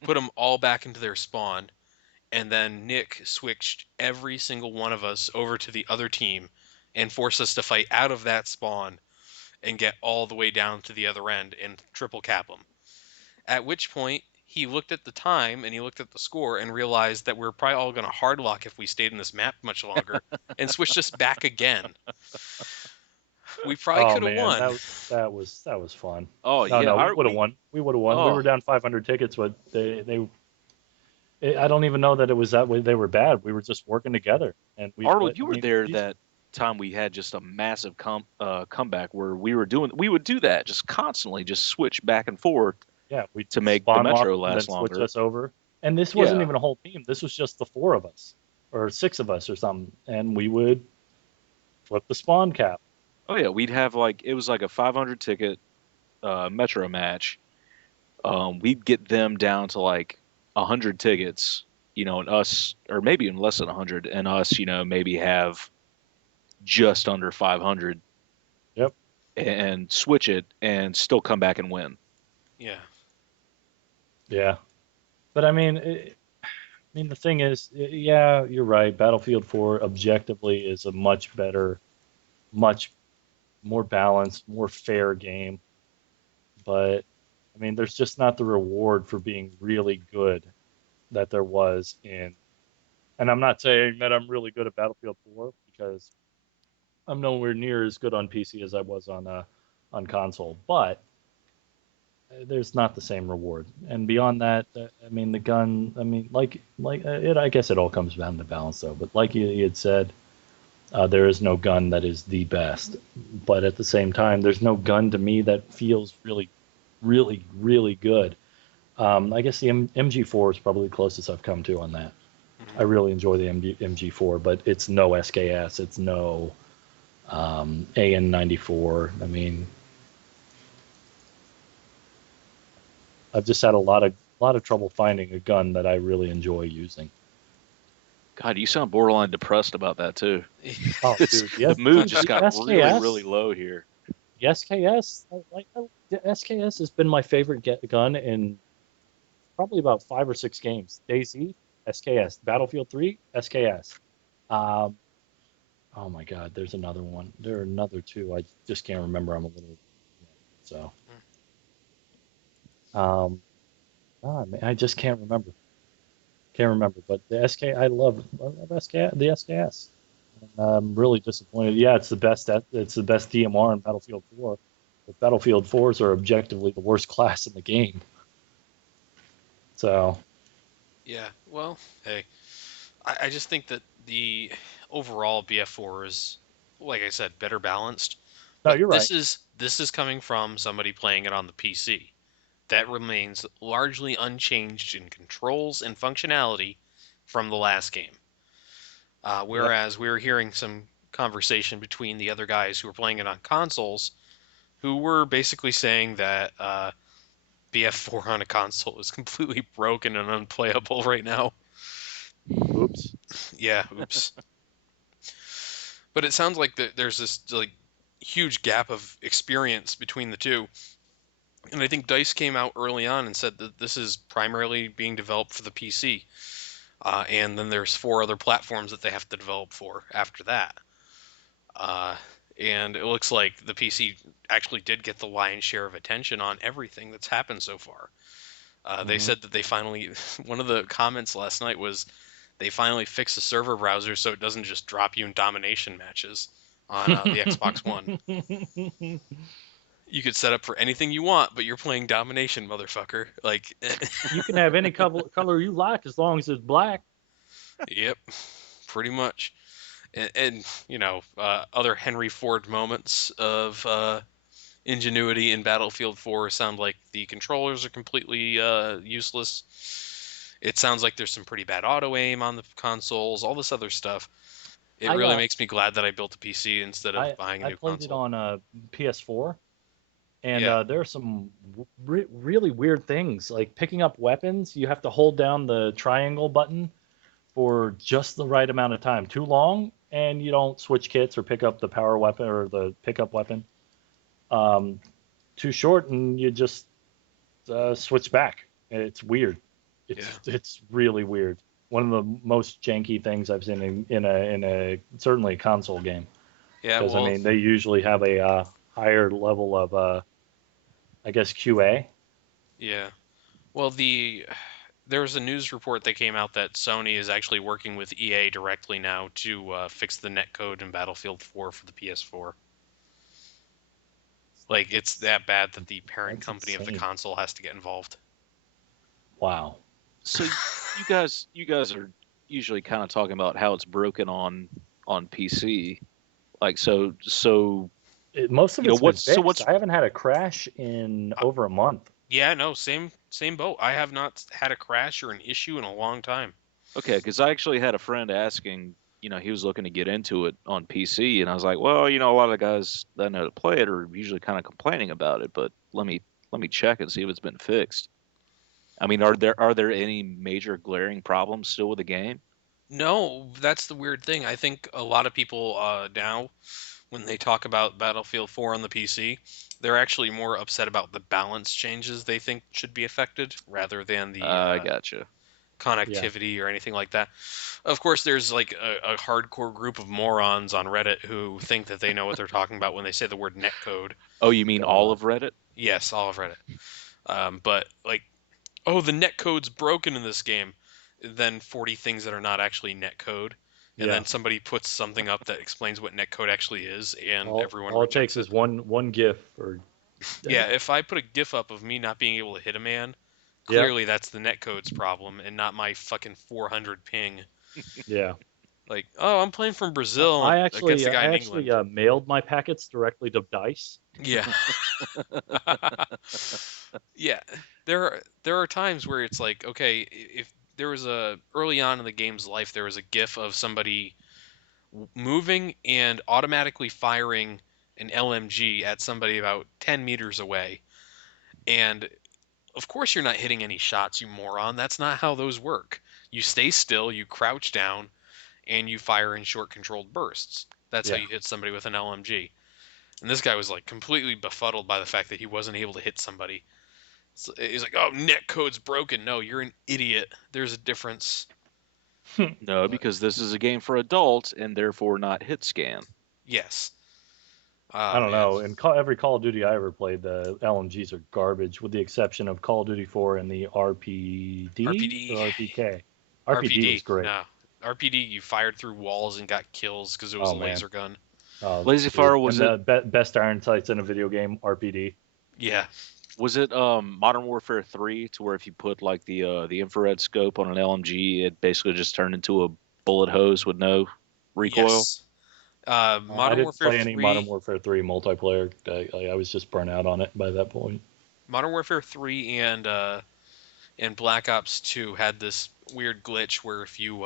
put them all back into their spawn, and then Nick switched every single one of us over to the other team and forced us to fight out of that spawn and get all the way down to the other end and triple cap them. At which point, he looked at the time and he looked at the score and realized that we are probably all going to hardlock if we stayed in this map much longer and switched us back again. We probably Oh could have man, won. that was fun. Oh No, yeah, no, we our would have we won. We would have won. We oh were down 500 tickets, but I don't even know that it was that way. They were bad. We were just working together, and Arnold, I you were mean, there these, that time we had just a massive comeback where we would do that just constantly, just switch back and forth yeah, we to make the spawn lock metro them and then last switch longer. us over. And this wasn't Yeah. even a whole team. This was just the four of us, or six of us, or something. And we would flip the spawn cap. Oh yeah, we'd have like it was like a 500 ticket metro match. We'd get them down to like 100 tickets, and us, or maybe even less than 100, and us, maybe have just under 500 Yep. and switch it and still come back and win. Yeah. Yeah. But I mean, the thing is, yeah, you're right. Battlefield 4 objectively is a much better, much more balanced, more fair game. But I mean, there's just not the reward for being really good that there was in. And I'm not saying that I'm really good at Battlefield 4 because I'm nowhere near as good on PC as I was on console. But there's not the same reward. And beyond that, I mean, the gun. I mean, it. I guess it all comes down to balance, though. But like you had said, there is no gun that is the best. But at the same time, there's no gun to me that feels really, really, really good. I guess the MG4 is probably the closest I've come to on that. I Mhm. really enjoy the MG4, but it's no SKS. It's no AN94. I mean, I've just had a lot of trouble finding a gun that I really enjoy using. God, you sound borderline depressed about that too. Oh, It's, dude, the yes, mood dude, just the got really, really SKS, low here. the SKS, the SKS has been my favorite gun in probably about 5 or 6 games. DayZ, SKS, Battlefield 3, SKS. Um, oh my God, there's another one. There are another two. I just can't remember. I'm a little so. Um, man, I just can't remember. Can't remember. But the SK, I love SK, the SKS. And I'm really disappointed. Yeah, it's the best. It's the best DMR in Battlefield 4. But Battlefield 4s are objectively the worst class in the game. So, Yeah, well, hey, I just think that the overall BF4 is, like I said, better balanced. no, But you're right. this is coming from somebody playing it on the PC. That remains largely unchanged in controls and functionality from the last game. Yeah, Whereas we were hearing some conversation between the other guys who were playing it on consoles, who were basically saying that BF4 on a console is completely broken and unplayable right now. oops. Yeah, oops. But it sounds like there's this like huge gap of experience between the two. And I think Dice came out early on and said that this is primarily being developed for the PC. And then there's four other platforms that they have to develop for after that. Uh, and it looks like the PC actually did get the lion's share of attention on everything that's happened so far. They Hmm. said that they finally, one of the comments last night was they finally fixed the server browser so it doesn't just drop you in domination matches on the Xbox One. You could set up for anything you want, but you're playing domination, motherfucker. Like, You can have any color you like as long as it's black. yep, pretty much. And other Henry Ford moments of ingenuity in Battlefield 4 sound like the controllers are completely useless. It sounds like there's some pretty bad auto aim on the consoles, all this other stuff. It I really uh makes me glad that I built a PC instead of buying a I new played it console. on a PS4, and Yeah, there are some really weird things like picking up weapons. You have to hold down the triangle button for just the right amount of time. Too long, and you don't switch kits or pick up the power weapon or the pickup weapon. Um, Too short, and you just switch back. It's weird. yeah, It's really weird. One of the most janky things I've seen in a certainly a console game. yeah. Because I Well, mean, they usually have a higher level of I guess QA. yeah. Well, there was a news report that came out that Sony is actually working with EA directly now to fix the netcode in Battlefield 4 for the PS4. Like, it's that bad that the parent That's company of the insane. console has to get involved. Wow. So you guys are usually kind of talking about how it's broken on PC. Like Most of it's been what's so fixed. what's I haven't had a crash in Uh, over a month. yeah, no, same boat. I have not had a crash or an issue in a long time. okay? Because I actually had a friend asking, he was looking to get into it on PC, and I was like, well, a lot of the guys that know to play it are usually kind of complaining about it, but let me check and see if it's been fixed. I mean, are there any major glaring problems still with the game? No, that's the weird thing. I think a lot of people now, when they talk about Battlefield 4 on the PC, they're actually more upset about the balance changes they think should be affected rather than the I gotcha. Yeah. connectivity or anything like that. Of course, there's like a hardcore group of morons on Reddit who think that they know what they're talking about when they say the word netcode. Oh, you mean all Uh, of Reddit? Yes, all of Reddit. But like, oh, the netcode's broken in this game. Then 40 things that are not actually netcode. And yeah. then somebody puts something up that explains what netcode actually is, and everyone All it takes rejects it. is one GIF or Yeah, if I put a GIF up of me not being able to hit a man, Yeah, clearly that's the netcode's problem and not my fucking 400 ping. yeah. Like, oh, I'm playing from Brazil I against actually, a guy I in actually England. mailed my packets directly to Dice. Yeah. Yeah. There are times where it's like, okay, if there was a early on in the game's life, there was a GIF of somebody moving and automatically firing an LMG at somebody about 10 meters away. And of course you're not hitting any shots, you moron. That's not how those work. You stay still, you crouch down, and you fire in short controlled bursts. That's how Yeah. you hit somebody with an LMG. And this guy was like completely befuddled by the fact that he wasn't able to hit somebody. So he's like, "Oh, netcode's broken." No, you're an idiot. There's a difference. No, But because this is a game for adults and therefore not hit scan. yes. I Ah, don't man. know. In every Call of Duty I ever played, the LMGs are garbage, with the exception of Call of Duty 4 and the RPD RPD. or RPK. RPD was RPD. great. No. RPD, you fired through walls and got kills because it was Oh a man. laser gun. Oh, Lazy dude. Fire And the best iron sights in a video game, RPD. Yeah. was it Modern Warfare 3 to where if you put like the infrared scope on an LMG, it basically just turned into a bullet hose with no recoil? Yes. I Modern didn't Warfare play any Modern 3. Warfare 3 multiplayer. I was just burnt out on it by that point. Modern Warfare 3 and Black Ops 2 had this weird glitch where if you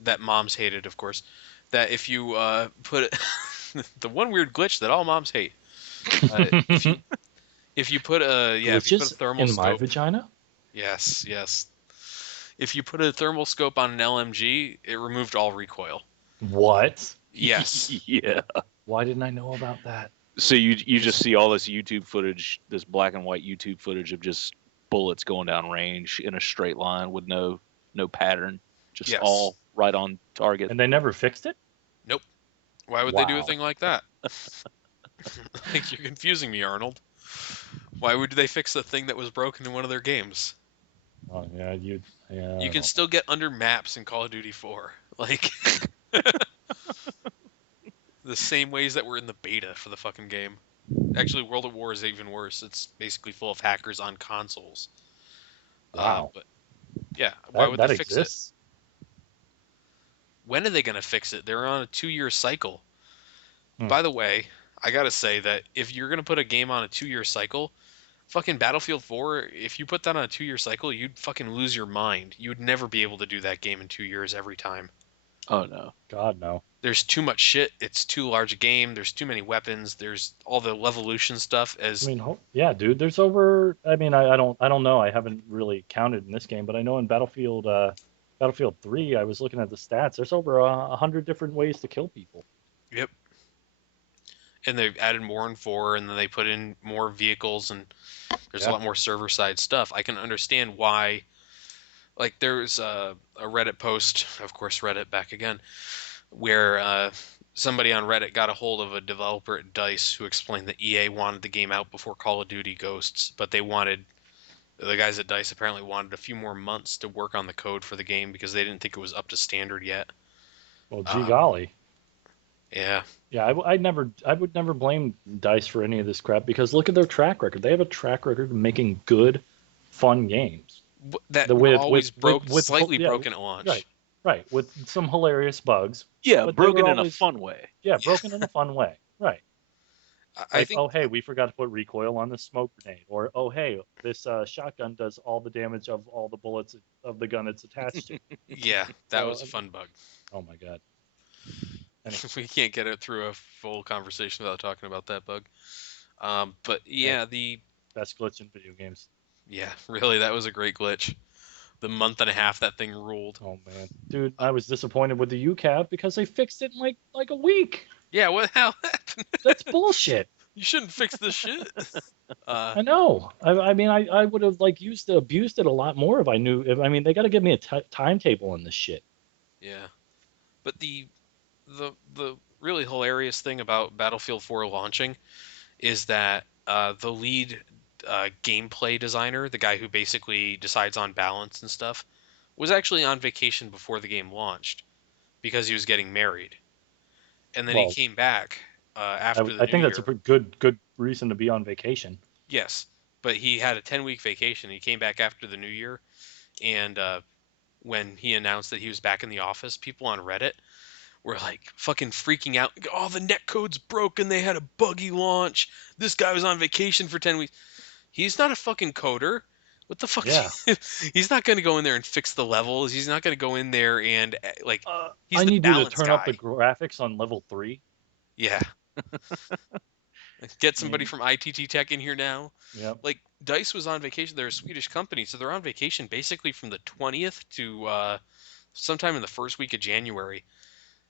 that moms hated, of course, that if you put the one weird glitch that all moms hate, if you put a if you put a Glitches thermal in my scope, vagina? yes, yes, if you put a thermal scope on an LMG, it removed all recoil. What? Yes, Yeah. Why didn't I know about that? So you just because see all this YouTube footage, this black and white YouTube footage of just bullets going down range in a straight line with no pattern, just yes, all right on target. And they never fixed it? nope. Why would they do a Wow. thing like that? Like you're confusing me, Arnold. Why would they fix the thing that was broken in one of their games? Oh yeah, yeah, I You don't can know. still get under maps in Call of Duty 4. Like the same ways that were in the beta for the fucking game. Actually, World at War is even worse. It's basically full of hackers on consoles. Wow. But yeah, why That would they that fix it? exists? When are they going to fix it? They're on a 2 year cycle. Hmm. By the way, I gotta say that if you're going to put a game on a 2 year cycle, fucking Battlefield 4, if you put that on a 2 year cycle, you'd fucking lose your mind. You would never be able to do that game in 2 years every time. Oh no. God no. There's too much shit. It's too large a game. There's too many weapons. There's all the Levolution stuff I as mean, yeah, dude. There's over. I mean, I don't know. I haven't really counted in this game, but I know in Battlefield 3, I was looking at the stats. There's over 100 different ways to kill people. yep. And they've added more in 4 and then they put in more vehicles and there's a Yeah. lot more server side stuff. I can understand why like there's a Reddit post, of course Reddit back again, where somebody on Reddit got a hold of a developer at DICE who explained that EA wanted the game out before Call of Duty Ghosts, but the guys at DICE apparently wanted a few more months to work on the code for the game because they didn't think it was up to standard yet. Well, gee Uh, golly. yeah, Yeah, I would never blame Dice for any of this crap because look at their track record. They have a track record of making good, fun games. that The were always slightly yeah, broken at launch. right, right, with some hilarious bugs, Yeah, but they were broken in a always fun way. yeah Yeah, broken in a fun way. Right. I Like, think oh hey, we forgot to put recoil on the smoke grenade, or oh hey, this shotgun does all the damage of all the bullets of the gun it's attached to. yeah, that So, was a fun bug. oh my god. Anyway, We can't get it through a full conversation without talking about that bug. But hey, yeah, the best glitch in video games. yeah, really, that was a great glitch. The month and a half that thing ruled. Oh man, dude, I was disappointed with the UCAV because they fixed it in like a week. Yeah, what the hell happened? That's bullshit. You shouldn't fix this shit. Uh, I know. I mean, I would have like abused it a lot more if I knew. If I mean, they got to give me a timetable on this shit. yeah, but the really hilarious thing about Battlefield 4 launching is that the lead gameplay designer, the guy who basically decides on balance and stuff, was actually on vacation before the game launched because he was getting married, and then he Well, came back after the I new think that's a year. pretty good reason to be on vacation. Yes, but he had a 10-week vacation. He came back after the new year, and when he announced that he was back in the office, people on Reddit were like fucking freaking out. Oh, the netcode's broken. They had a buggy launch. This guy was on vacation for 10 weeks. He's not a fucking coder. What the fuck? Yeah. He's not going to go in there and fix the levels. He's not going to go in there and like he's I the need you to balance turn up the guy. graphics on level 3. Yeah. Get I somebody mean, from ITT Tech in here now. yep. Like Dice was on vacation. They're a Swedish company, so they're on vacation basically from the 20th to sometime in the first week of January.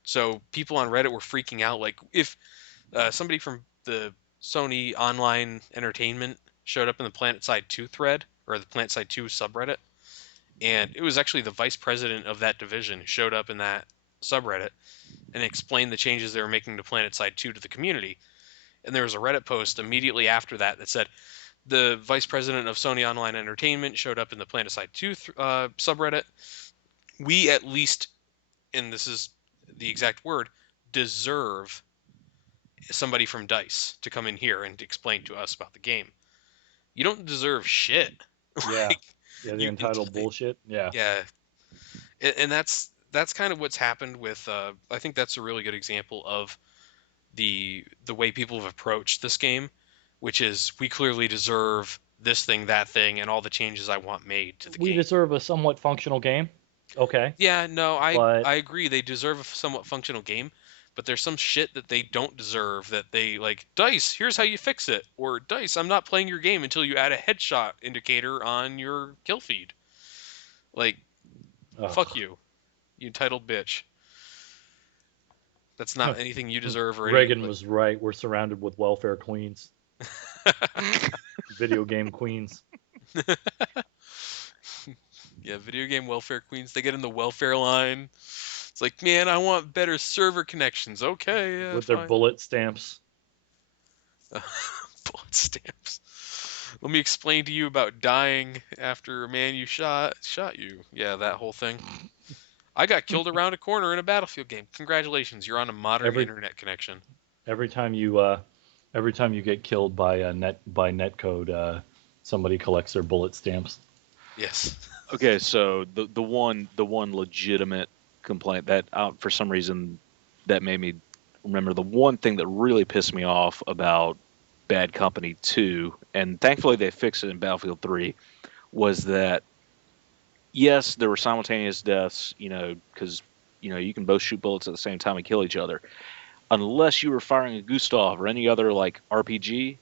So people on Reddit were freaking out. Like if somebody from the Sony Online Entertainment showed up in the PlanetSide 2 thread or the PlanetSide 2 subreddit, and it was actually the vice president of that division who showed up in that subreddit and explained the changes they were making to PlanetSide 2 to the community. And there was a Reddit post immediately after that that said the vice president of Sony Online Entertainment showed up in the PlanetSide 2 subreddit. We at least, and this is the exact word, deserve somebody from Dice to come in here and explain to us about the game. You don't deserve shit. Yeah. Like Yeah, the you, entitled bullshit. Yeah. yeah, and that's kind of what's happened with. I think that's a really good example of the way people have approached this game, which is we clearly deserve this thing, that thing, and all the changes I want made to the We game. deserve a somewhat functional game. Okay. Yeah, no, But I agree. They deserve a somewhat functional game, but there's some shit that they don't deserve that they like. Dice, here's how you fix it. Or Dice, I'm not playing your game until you add a headshot indicator on your kill feed. Like, fuck ugh. you entitled bitch. That's not anything you deserve or any Reagan like. was right. We're surrounded with welfare queens, video game queens. Yeah, video game welfare queens. They get in the welfare line. It's like, man, I want better server connections. Okay, yeah, With their fine. bullet stamps. Bullet stamps. Let me explain to you about dying after a man you shot you. Yeah, that whole thing. I got killed around a corner in a Battlefield game. Congratulations, you're on a modern Every internet connection. every time you every time you get killed by netcode, somebody collects their bullet stamps. Yes. Okay, so the one legitimate complaint that for some reason that made me remember the one thing that really pissed me off about Bad Company 2, and thankfully they fixed it in Battlefield 3, was that yes, there were simultaneous deaths, because you can both shoot bullets at the same time and kill each other. Unless you were firing a Gustav or any other like RPG,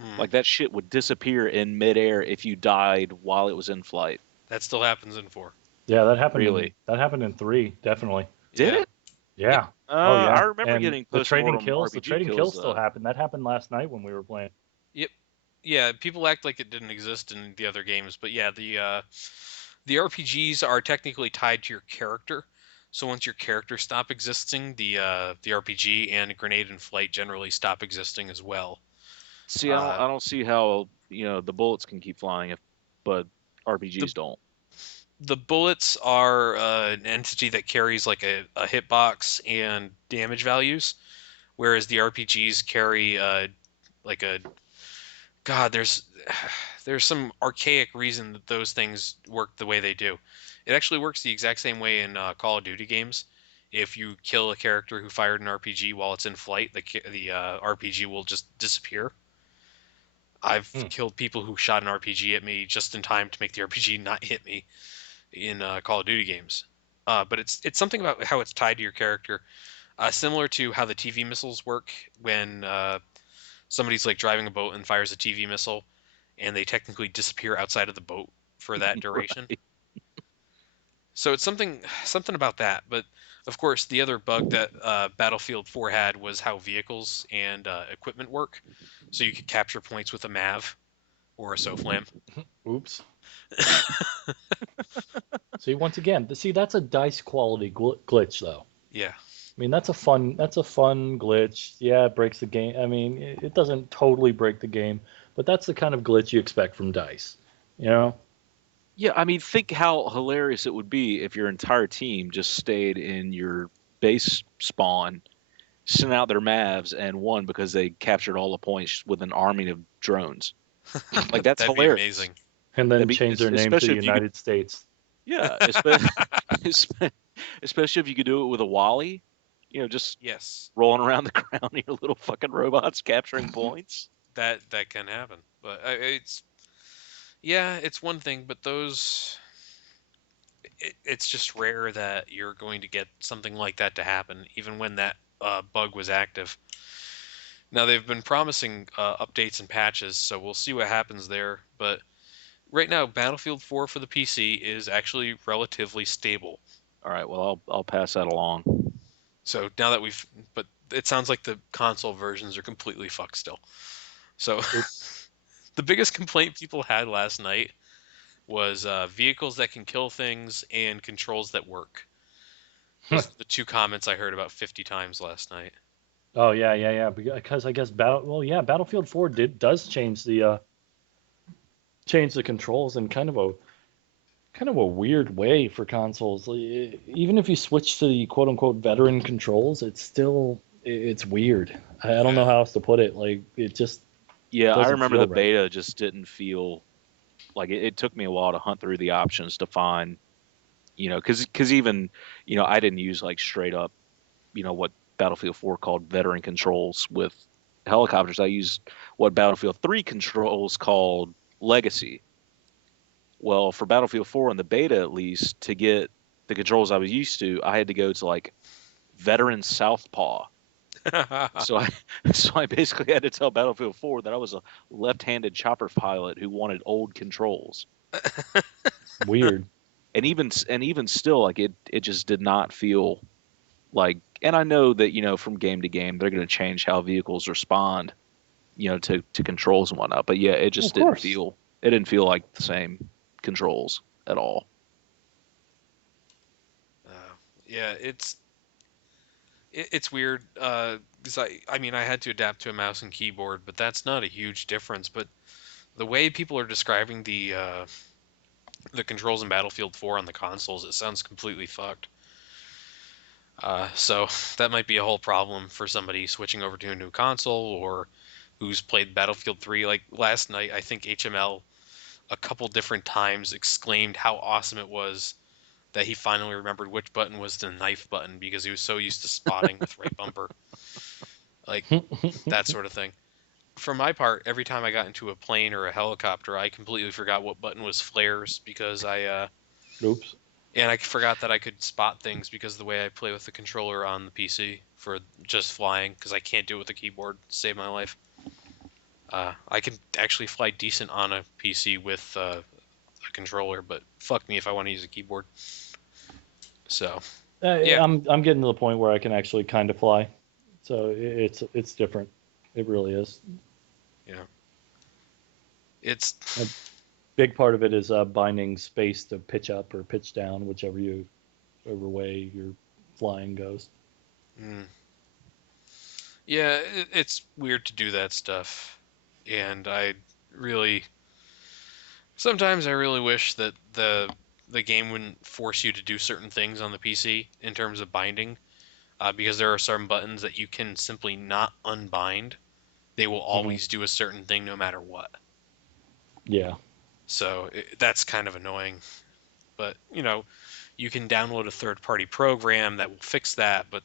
Hmm. like that shit would disappear in midair if you died while it was in flight. That still happens in 4. Yeah, Really? that happened in 3, definitely. Did Yeah. it? Yep. Yeah. Oh I yeah. remember And getting the post-mortem trading RPG kills kills still though. happen. That happened last night when we were playing. Yep. Yeah, people act like it didn't exist in the other games, but yeah, the RPGs are technically tied to your character. So once your character stop existing, the RPG and grenade and flight generally stop existing as well. See, Uh, I don't see how the bullets can keep flying but the RPGs don't. the bullets are an entity that carries like a hitbox and damage values, whereas the RPGs carry like a God. There's some archaic reason that those things work the way they do. It actually works the exact same way in Call of Duty games. If you kill a character who fired an RPG while it's in flight, the RPG will just disappear. I've Hmm. killed people who shot an RPG at me just in time to make the RPG not hit me in Call of Duty games. But it's something about how it's tied to your character, similar to how the TV missiles work when somebody's like driving a boat and fires a TV missile, and they technically disappear outside of the boat for that duration. Right. So it's something about that. But of course, the other bug that Battlefield 4 had was how vehicles and equipment work. So you could capture points with a MAV or a SOFLAM. Oops. See, once again, that's a dice quality glitch though. Yeah. I mean, that's a fun glitch. Yeah, it breaks the game. I mean, it doesn't totally break the game, but that's the kind of glitch you expect from dice. You know? Yeah, I mean, think how hilarious it would be if your entire team just stayed in your base spawn sent out their Mavs and won because they captured all the points with an army of drones. Like that's That'd be hilarious. amazing. And then That'd be change their name to the especially if you could, United States. yeah, especially especially if you could do it with a Wally, just Yes, rolling around the ground, your little fucking robots capturing points. that can happen. But it's yeah, it's one thing, but it's just rare that you're going to get something like that to happen, even when that bug was active. Now they've been promising updates and patches, so we'll see what happens there. But right now, Battlefield 4 for the PC is actually relatively stable. All right, well I'll pass that along. So now that but it sounds like the console versions are completely fucked still. So Oops. the biggest complaint people had last night was vehicles that can kill things and controls that work. Those are the two comments I heard about 50 times last night. Oh yeah. Because I guess Battlefield 4 does change the controls in kind of a weird way for consoles. Even if you switch to the quote unquote veteran controls, it's weird. I don't know how else to put it. Like it just Yeah, I doesn't remember feel the right. beta just didn't feel like it took me a while to hunt through the options to find, because even, I didn't use like straight up, what Battlefield 4 called veteran controls with helicopters. I used what Battlefield 3 controls called legacy. Well, for Battlefield 4 in the beta at least, to get the controls I was used to, I had to go to like veteran southpaw. So I so I basically had to tell Battlefield 4 that I was a left-handed chopper pilot who wanted old controls. Weird. And even still, like it just did not feel like. And I know that from game to game they're going to change how vehicles respond, to controls and whatnot. But yeah, it Of just didn't course. feel it didn't feel like the same controls at all. Yeah, it's weird because I mean I had to adapt to a mouse and keyboard, but that's not a huge difference. But the way people are describing the controls in Battlefield 4 on the consoles, it sounds completely fucked. So that might be a whole problem for somebody switching over to a new console or who's played Battlefield 3. Like last night, I think HML a couple different times exclaimed how awesome it was that he finally remembered which button was the knife button because he was so used to spotting with right bumper, like that sort of thing. For my part, every time I got into a plane or a helicopter, I completely forgot what button was flares because Oops. and I forgot that I could spot things because of the way I play with the controller on the PC for just flying because I can't do it with the keyboard to save my life. I can actually fly decent on a PC with a controller, but fuck me if I want to use a keyboard. So yeah, I'm getting to the point where I can actually kind of fly, so it's different. It really is. yeah, it's A big part of it is binding space to pitch up or pitch down, whichever way your flying goes. mm, yeah, it's weird to do that stuff, and I really sometimes I really wish that the game wouldn't force you to do certain things on the PC in terms of binding, because there are some buttons that you can simply not unbind. They will Hmm. always do a certain thing no matter what. Yeah. So that's kind of annoying. But you can download a third-party program that will fix that. But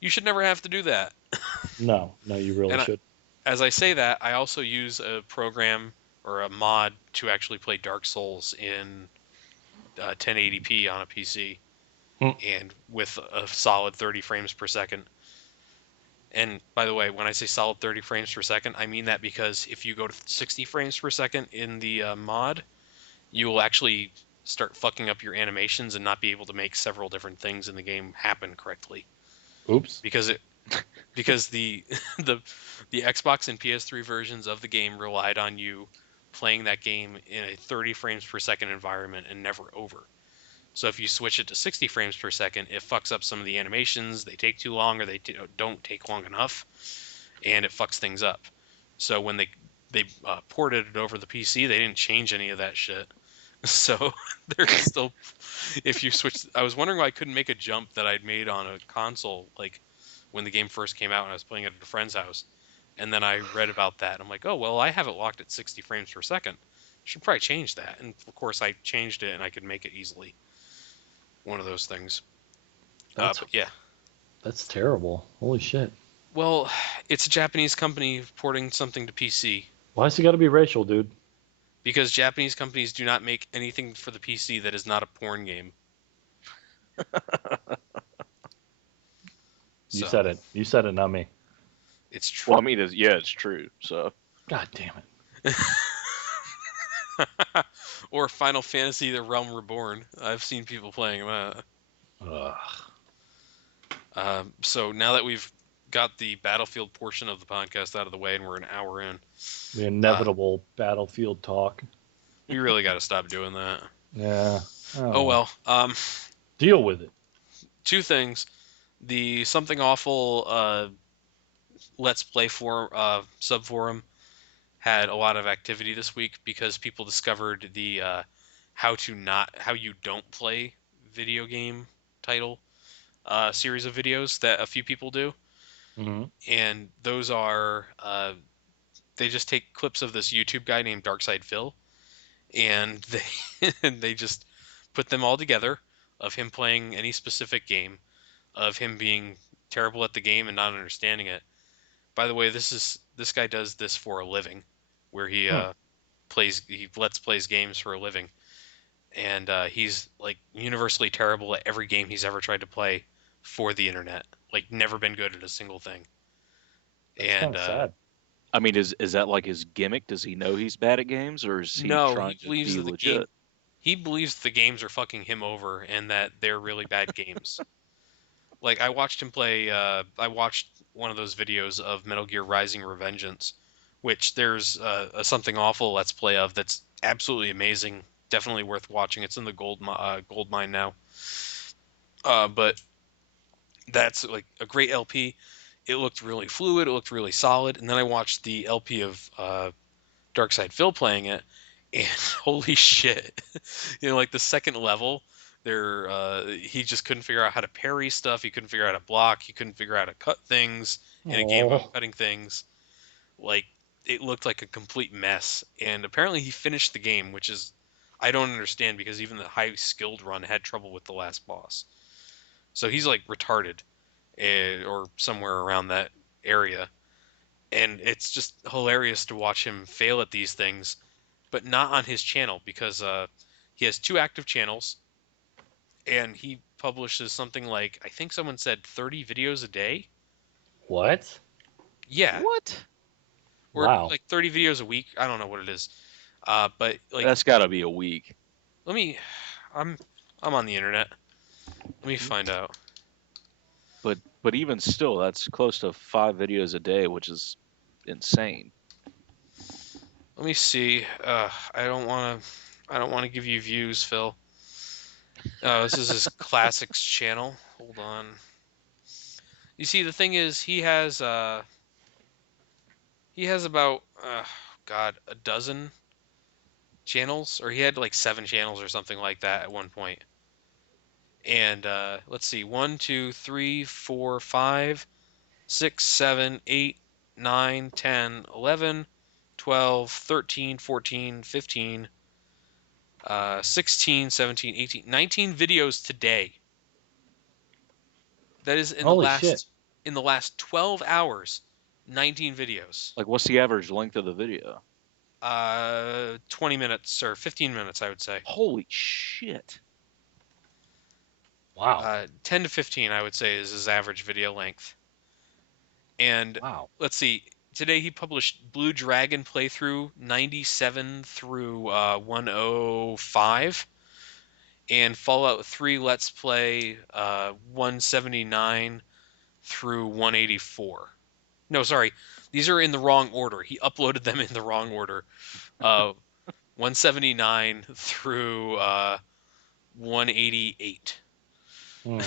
you should never have to do that. No, no, you really And should. as I say that, I also use a program or a mod to actually play Dark Souls in 1080p on a PC Mm. and with a solid 30 frames per second. And by the way, when I say solid 30 frames per second, I mean that because if you go to 60 frames per second in the mod, you will actually start fucking up your animations and not be able to make several different things in the game happen correctly Oops. because it because the the the Xbox and PS3 versions of the game relied on you playing that game in a 30 frames per second environment and never over. So if you switch it to 60 frames per second, it fucks up some of the animations. They take too long or they don't take long enough, and it fucks things up. So when they ported it over the PC, they didn't change any of that shit. So there's still, if you switch, I was wondering why I couldn't make a jump that I'd made on a console, like when the game first came out and I was playing it at a friend's house. And then I read about that. And I'm like, oh, well, I have it locked at 60 frames per second. Should probably change that. And of course, I changed it and I could make it easily. One of those things. That's But yeah. that's terrible. Holy shit. Well, it's a Japanese company porting something to PC Why's it got to be racial, dude? because Japanese companies do not make anything for the PC that is not a porn game. You So said it. You said it, not me. it's true. Well, I mean, it's true. So God damn it. Or Final Fantasy: The Realm Reborn. I've seen people playing that. Ugh. So now that we've got the Battlefield portion of the podcast out of the way and we're an hour in, The uh, inevitable battlefield talk. we really got to stop doing that. Yeah. Oh well. Deal with it. Two things. The Something Awful Let's Play sub forum had a lot of activity this week because people discovered the how you don't play video game title series of videos that a few people do, Hmm. and those are they just take clips of this YouTube guy named Darkside Phil, and they and they just put them all together of him playing any specific game, of him being terrible at the game and not understanding it. By the way, this guy does this for a living, where Hmm. he lets plays games for a living, and he's like universally terrible at every game he's ever tried to play for the internet. Like never been good at a single thing. That's kind And of sad. I mean, is that like his gimmick? Does he know he's bad at games, or is he no, he trying to believes be that the game legit? he believes the games are fucking him over and that they're really bad games. Like I watched one of those videos of Metal Gear Rising: Revengeance, which there's a Something Awful Let's Play of that's absolutely amazing. Definitely worth watching. It's in the gold mine now. But that's like a great LP. It looked really fluid. It looked really solid. And then I watched the LP of Darkside Phil playing it, and holy shit, like the second level, he just couldn't figure out how to parry stuff. He couldn't figure out how to block. He couldn't figure out how to cut things in a game about Oh. cutting things. Like it looked like a complete mess. And apparently he finished the game, which is I don't understand because even the high skilled run had trouble with the last boss. So he's like retarded, or somewhere around that area. And it's just hilarious to watch him fail at these things, but not on his channel because he has two active channels, and he publishes something like I think someone said 30 videos a day. What? Yeah, What? or Wow. like 30 videos a week. I don't know what it is. But like, That's got to be a week. let me. I'm I'm on the internet. Let me find out. But even still, that's close to 5 videos a day, which is insane. Let me see. I don't want to. I don't want to give you views, Phil. This is his classics channel. Hold on. You see, the thing is, he has about God, a dozen channels, or he had like 7 channels or something like that at one point. And let's see, 1, 2, 3, 4, 5, 6, 7, 8, 9, 10, 11, 12, 13, 14, 15, 16, 17, 18, 19 videos today. That is Holy shit. in the last 12 hours, 19 videos. Like, what's the average length of the video? 20 minutes or 15 minutes, I would say. Holy shit! Wow. 10 to 15, I would say, is his average video length. And Wow. let's see, today he published Blue Dragon playthrough 97 through 105, and Fallout 3 Let's Play 179 through 184. No, sorry, these are in the wrong order. He uploaded them in the wrong order. 179 through 188. Hmm.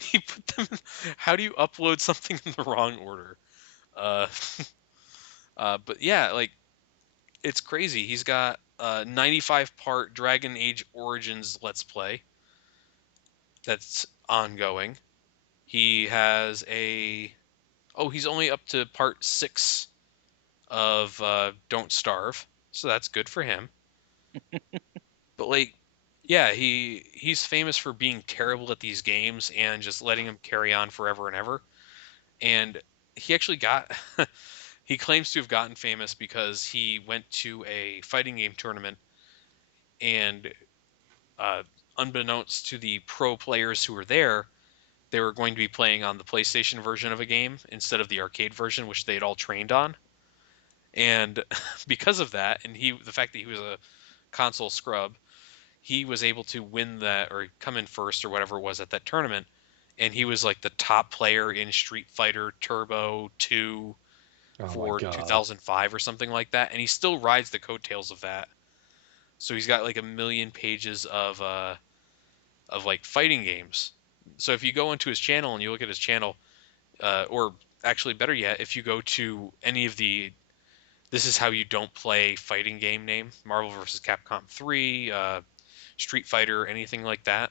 He put them. How do you upload something in the wrong order? Uh, but yeah, like it's crazy. He's got 95-part Dragon Age Origins Let's Play that's ongoing. He has a he's only up to part 6 of Don't Starve, so that's good for him. But like, yeah, he's famous for being terrible at these games and just letting him carry on forever and ever. And he actually got he claims to have gotten famous because he went to a fighting game tournament and uh, unbeknownst to the pro players who were there, they were going to be playing on the PlayStation version of a game instead of the arcade version, which they had all trained on. And because of that, and the fact that he was a console scrub, he was able to win that or come in first or whatever it was at that tournament. And he was like the top player in Street Fighter Turbo 2 Oh my for god. 2005 or something like that. And he still rides the coattails of that. So he's got like a million pages of like fighting games. So if you go into his channel and you look at his channel, or actually better yet, if you go to any of the this is how you don't play fighting game name, Marvel vs. Capcom 3, Street Fighter, anything like that.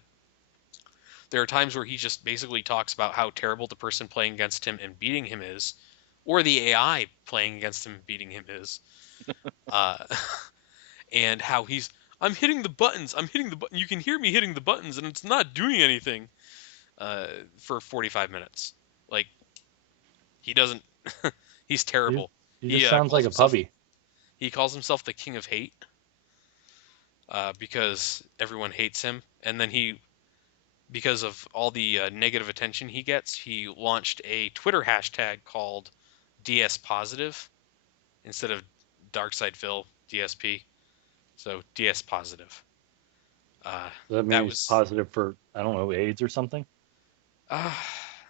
There are times where he just basically talks about how terrible the person playing against him and beating him is, or the AI playing against him and beating him is, uh, and how I'm hitting the buttons, I'm hitting the button, you can hear me hitting the buttons, and it's not doing anything uh, for 45 minutes. Like, he doesn't, he's He, terrible. he He just sounds calls like a himself puppy. the king of hate because everyone hates him, and then because of all the negative attention he gets, he launched a Twitter hashtag called DS Positive instead of Darkside Phil DSP. So DS Positive. Uh, Does that mean that he's was, positive for, I don't know, AIDS or something? uh,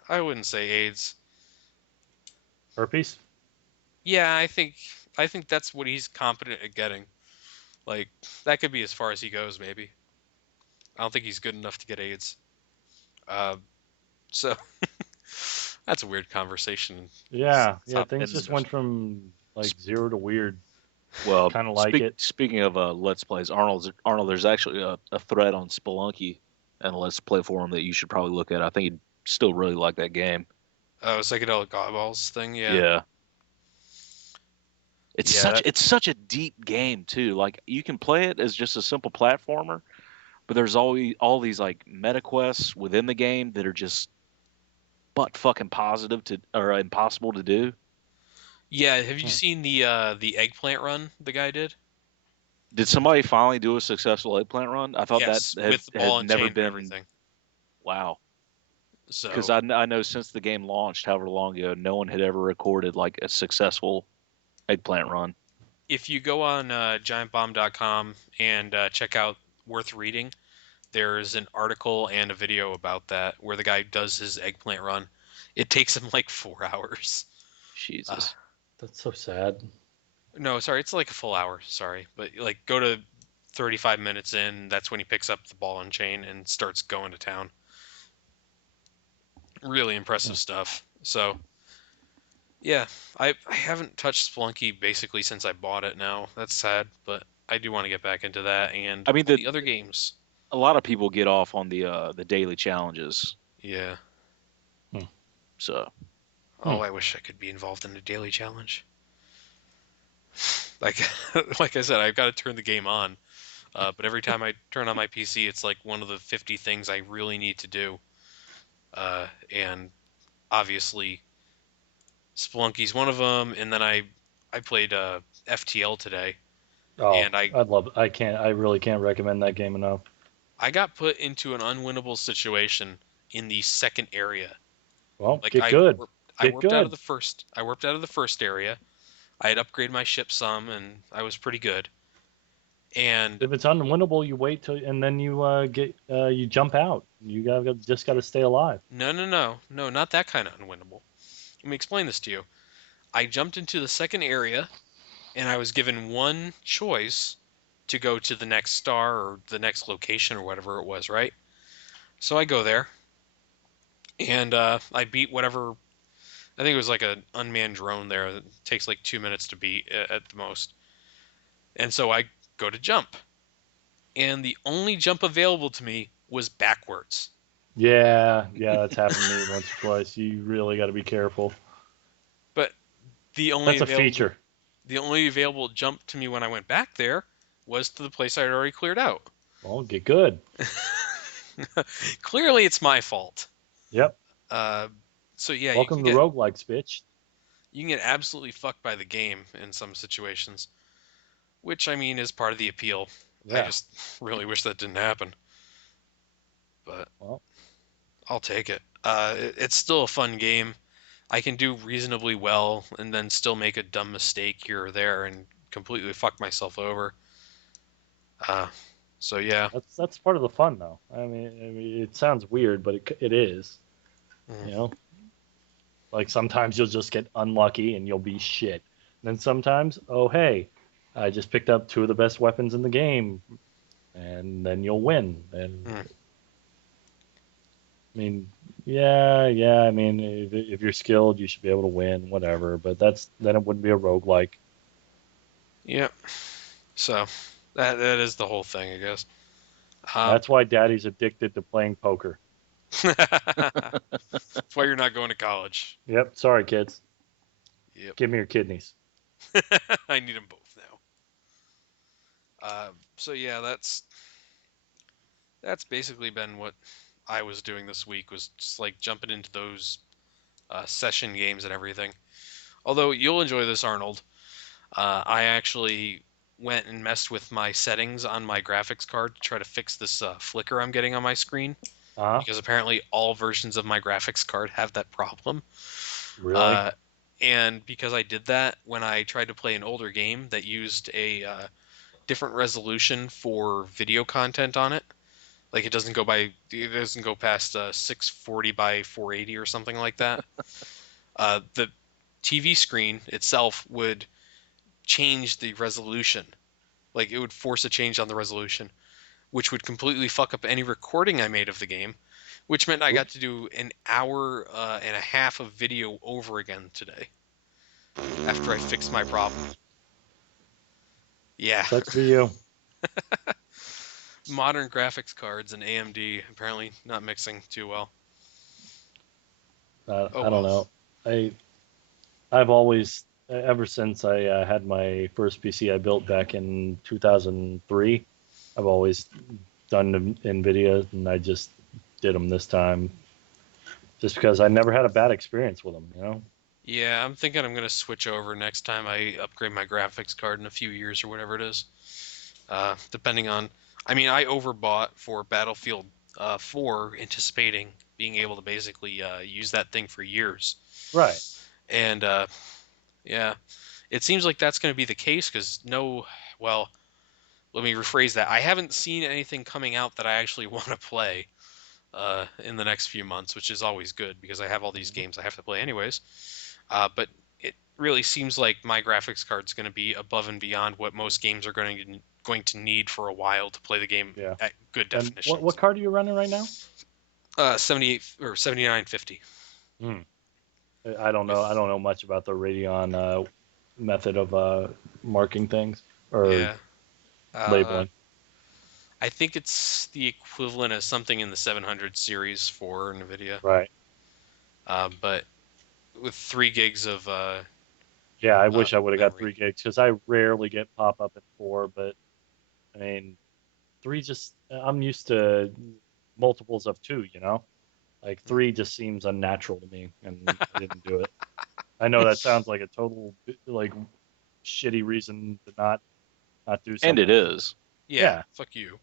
I wouldn't say AIDS. Herpes? Yeah, I think that's what he's competent at getting. Like that could be as far as he goes, maybe. I don't think he's good enough to get AIDS. Uh, so that's a weird conversation. Yeah, yeah. Top Things just And went discussion. from like zero to weird. well, Kind of like it. speaking of Let's Plays, Arnold, there's actually a thread on Spelunky and a Let's Play forum that you should probably look at. I think you'd still really like that game. Oh, psychedelic eyeballs thing. Yeah, Yeah. yeah. That It's such a deep game too. Like you can play it as just a simple platformer, but there's always all these like meta quests within the game that are just butt fucking positive to or impossible to do. Yeah, have you Hmm. seen the eggplant run the guy did? Did somebody finally do a successful eggplant run? I thought that Yes, with the ball had and never chain and been. everything. Wow. Because So I know since the game launched, however long ago, no one had ever recorded like a successful eggplant run. if you go on giantbomb.com and check out Worth Reading, there's an article and a video about that where the guy does his eggplant run. It takes him like 4 hours. Uh, Jesus. That's so sad. no, sorry, it's like a full hour. Sorry, but like go to 35 minutes in. That's when he picks up the ball and chain and starts going to town. Really Hmm. impressive stuff. So yeah, I haven't touched Splunky basically since I bought it now. That's sad, but I do want to get back into that and I mean, all the other games. a lot of people get off on the daily challenges. Yeah. Hmm. So Oh, Hmm. I wish I could be involved in a daily challenge. Like like I said, I've got to turn the game on. But every time I turn on my PC, it's like one of the 50 things I really need to do. And obviously, Spelunky's one of them. And then I played FTL today, Oh, and I I'd love. I can't. I really can't recommend that game enough. I got put into an unwinnable situation in the second area. Well, Like get good. I Get warped out of good. the first I warped out of the first area. I had upgraded my ship some, and I was pretty good. And If it's unwinnable, you wait till, and then you you jump out. You got just got to stay alive. no, not that kind of unwinnable. Let me explain this to you. I jumped into the second area, and I was given one choice to go to the next star or the next location or whatever it was, right? So I go there, and I beat whatever. I think it was like an unmanned drone there that takes like 2 minutes to beat at the most. And so I go to jump, and the only jump available to me was backwards. Yeah, that's happened to me once or twice. You really got to be careful. But the only That's a available feature. the only available jump to me when I went back there was to the place I had already cleared out. Well, get good. Clearly, it's my fault. Yep. Uh, so yeah, Welcome to roguelikes, bitch. you can get absolutely fucked by the game in some situations, which I mean is part of the appeal. I Yeah. just really wish that didn't happen, but Well, I'll take it. It's still a fun game. I can do reasonably well and then still make a dumb mistake here or there and completely fuck myself over. Uh, so yeah. that's part of the fun, though. I mean, it sounds weird, but it is. Mm. You know, like sometimes you'll just get unlucky and you'll be shit. And then sometimes, oh hey, I just picked up two of the best weapons in the game, and then you'll win. And Mm. I mean, yeah. I mean, if you're skilled, you should be able to win, whatever. But then it wouldn't be a roguelike. Yep. So that is the whole thing, I guess. Uh, That's why Daddy's addicted to playing poker. that's why you're not going to college. Yep. Sorry, kids. Yep. Give me your kidneys. I need them both now. So yeah, that's basically been what I was doing this week was just like jumping into those session games and everything. Although you'll enjoy this, Arnold. I actually went and messed with my settings on my graphics card to try to fix this flicker I'm getting on my screen Huh? because apparently all versions of my graphics card have that problem. Really? Uh, and because I did that, when I tried to play an older game that used a different resolution for video content on it, like it doesn't go past 640 by 480 or something like that. The TV screen itself would change the resolution. Like it would force a change on the resolution, which would completely fuck up any recording I made of the game, which meant I got Oops. to do an hour and a half of video over again today after I fixed my problem. Yeah, Sucks to be you. modern graphics cards and AMD apparently not mixing too well. Oh I don't well. know. I I've always, ever since I had my first PC I built back in 2003, I've always done NVIDIA, and I just did them this time just because I never had a bad experience with them. You know? Yeah, I'm thinking I'm gonna switch over next time I upgrade my graphics card in a few years or whatever it is. Depending on, I mean, I overbought for Battlefield 4, anticipating being able to basically use that thing for years. Right. And yeah, it seems like that's going to be the case because no, well, let me rephrase that. I haven't seen anything coming out that I actually want to play in the next few months, which is always good because I have all these Mhm. games I have to play anyways. But it really seems like my graphics card's going to be above and beyond what most games are going to need for a while to play the game Yeah. at good And what definitions. card are you running right now? 78 or 7950 Hmm. I don't know. I with don't know much about the Radeon method of marking things or yeah. Uh, labeling. I think it's the equivalent of something in the 700 series for NVIDIA, Right. but with 3 gigs of Yeah, I wish I would have got memory. 3 gigs because I rarely get pop up at 4, but I mean, three just I'm used to multiples of 2, you know? Like Mm. 3 just seems unnatural to me, and I didn't do it. I know that sounds like a total like shitty reason to not do And it something. is. Yeah, Yeah, fuck you.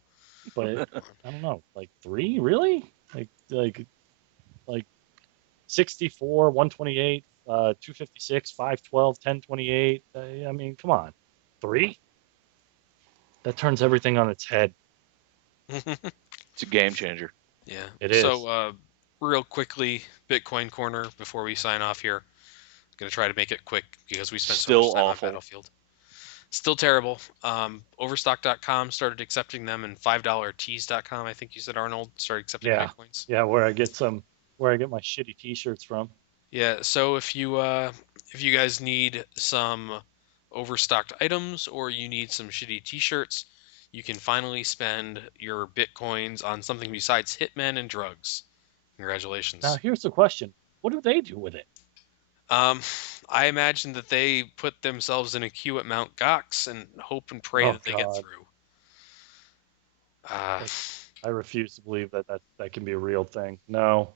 but I don't know. Like 3, really? Like 64, 128, 256, 512, 1028. I mean, come on. 3? That turns everything on its head. It's a game changer. Yeah. It So, is. real quickly, Bitcoin corner before we sign off here. Gonna try to make it quick because we spent so much Still time on awful. Battlefield. Still terrible. Overstock.com started accepting them, and $5tees.com, I think you said, Arnold, started accepting Yeah. Bitcoins. Yeah, where I get my shitty t-shirts from. Yeah, so if you guys need some overstocked items or you need some shitty t-shirts, you can finally spend your Bitcoins on something besides Hitmen and drugs. Now, Congratulations. here's the question: what do they do with it? Um, I imagine that they put themselves in a queue at Mount Gox and hope and pray Oh that they get God, through. Uh, like, I refuse to believe that can be a real thing. No,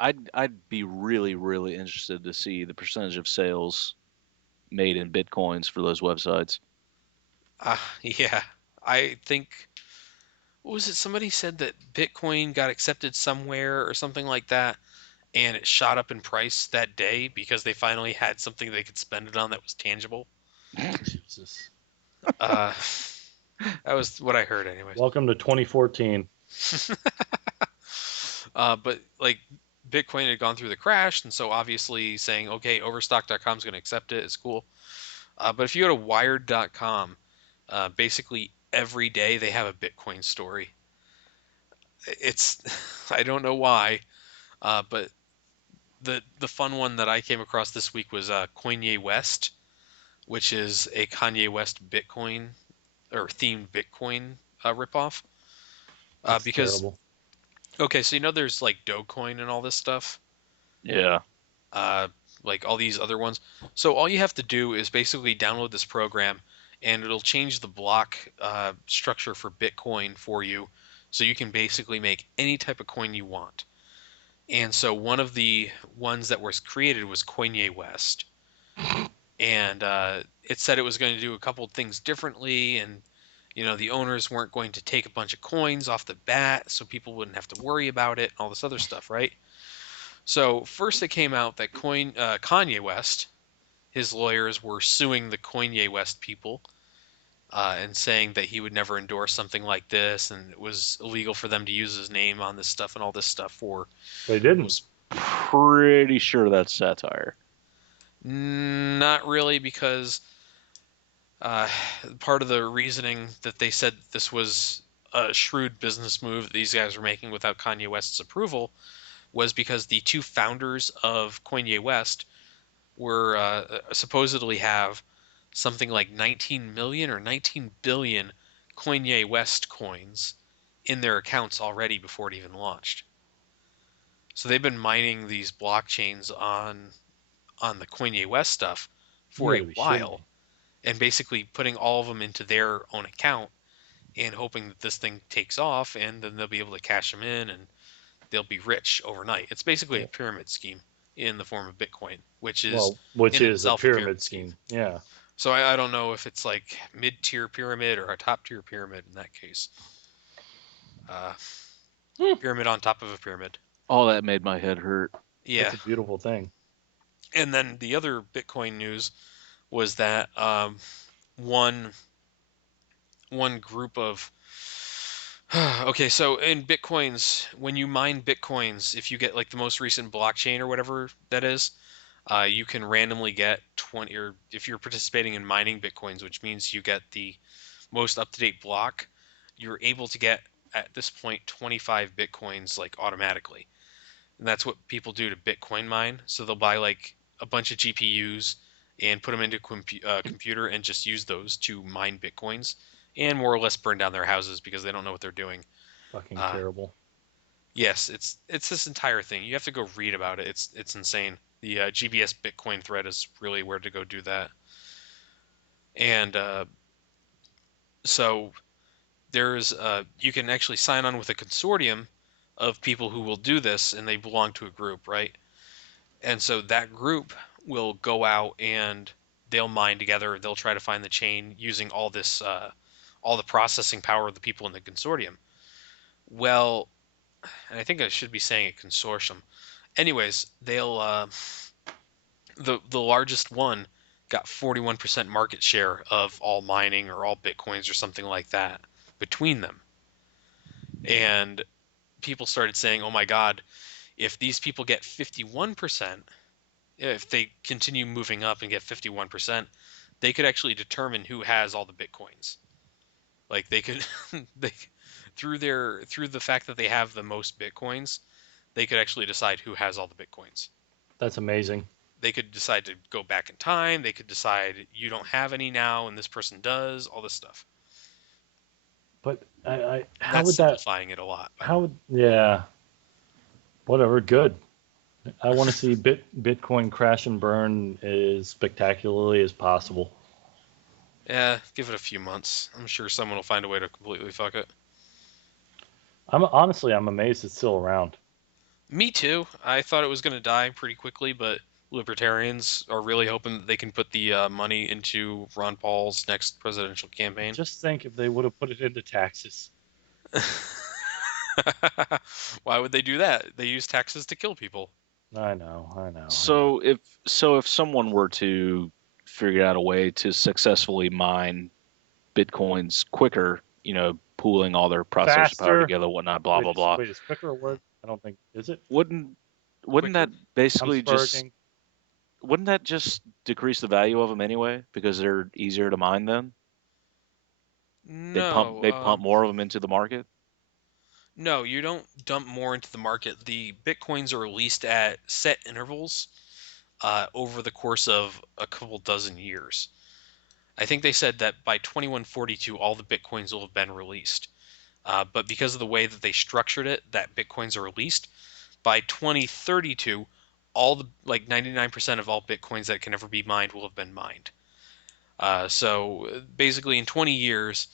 I'd be really really interested to see the percentage of sales made in bitcoins for those websites. yeah, I think what was it? Somebody said that Bitcoin got accepted somewhere or something like that, and it shot up in price that day because they finally had something they could spend it on that was tangible. Jesus. Uh, that was what I heard, anyways. Welcome to 2014. But like Bitcoin had gone through the crash, and so obviously saying, okay, Overstock.com is going to accept it is cool. But if you go to Wired.com, basically every day they have a Bitcoin story. It's I don't know why, but the fun one that I came across this week was Kanye West, which is a Kanye West Bitcoin or themed Bitcoin ripoff. That's Because terrible. okay, so you know there's like Dogecoin and all this stuff, Yeah. uh, like all these other ones. So all you have to do is basically download this program, and it'll change the block structure for Bitcoin for you, so you can basically make any type of coin you want. And so one of the ones that was created was Kanye West, and it said it was going to do a couple of things differently, and the owners weren't going to take a bunch of coins off the bat, so people wouldn't have to worry about it, and all this other stuff, right? So first it came out that Kanye West, his lawyers were suing the Kanye West people and saying that he would never endorse something like this, and it was illegal for them to use his name on this stuff and all this stuff for They didn't. was Pretty sure that's satire. not really because uh, part of the reasoning that they said this was a shrewd business move that these guys were making without Kanye West's approval was because the two founders of Kanye West were supposedly have something like 19 million or 19 billion Kanye West coins in their accounts already before it even launched. So they've been mining these blockchains on the Kanye West stuff You for got a to be shitting while me. and basically putting all of them into their own account and hoping that this thing takes off and then they'll be able to cash them in and they'll be rich overnight. It's basically Yeah. a pyramid scheme in the form of Bitcoin, which is Well, which in is a itself a pyramid pyramid scheme. scheme. Yeah. So I don't know if it's like mid-tier pyramid or a top-tier pyramid in that case. Uh, Hmm. pyramid on top of a pyramid. All that made my head hurt. Yeah. That's a beautiful thing. And then the other Bitcoin news was that one one group of okay, so in Bitcoins, when you mine Bitcoins, if you get like the most recent blockchain or whatever that is, you can randomly get 20, or if you're participating in mining Bitcoins, which means you get the most up-to-date block, you're able to get at this point 25 Bitcoins like automatically. And that's what people do to Bitcoin mine. So they'll buy like a bunch of GPUs and put them into a computer and just use those to mine Bitcoins and more or less burn down their houses because they don't know what they're doing. Fucking Uh, terrible. yes, it's this entire thing. You have to go read about it. It's insane. The GBS Bitcoin thread is really where to go do that. And so there's you can actually sign on with a consortium of people who will do this, and they belong to a group, right? And so that group will go out and they'll mine together. They'll try to find the chain using all the processing power of the people in the consortium. Well, and I think I should be saying a consortium. Anyways, they'll the largest one got 41% market share of all mining or all bitcoins or something like that between them. And people started saying, "Oh my God, if these people get 51%, if they continue moving up and get 51%, they could actually determine who has all the bitcoins. Like they could they through the fact that they have the most bitcoins, they could actually decide who has all the bitcoins. That's amazing. They could decide to go back in time, they could decide you don't have any now and this person does, all this stuff. But I And how that's would that? simplifying it a lot, but How would? Yeah. Whatever, good. I want to see Bitcoin crash and burn as spectacularly as possible. Yeah, give it a few months. I'm sure someone will find a way to completely fuck it. I'm amazed it's still around. Me too. I thought it was going to die pretty quickly, but libertarians are really hoping that they can put the money into Ron Paul's next presidential campaign. Just think if they would have put it into taxes. Why would they do that? They use taxes to kill people. I know, I know, I know. So if someone were to figure out a way to successfully mine bitcoins quicker, pooling all their processor power Faster. together, whatnot, blah blah blah, Wait, is quicker a word? I don't think is it. wouldn't wouldn't Quicker? that I'm basically just spurging. wouldn't that just decrease the value of them anyway because they're easier to mine then? No, They'd pump more of them into the market. no, you don't dump more into the market. The bitcoins are released at set intervals over the course of a couple dozen years. I think they said that by 2142, all the bitcoins will have been released. But because of the way that they structured it, that bitcoins are released by 2032, all the like 99% of all bitcoins that can ever be mined will have been mined. So basically, in 20 years,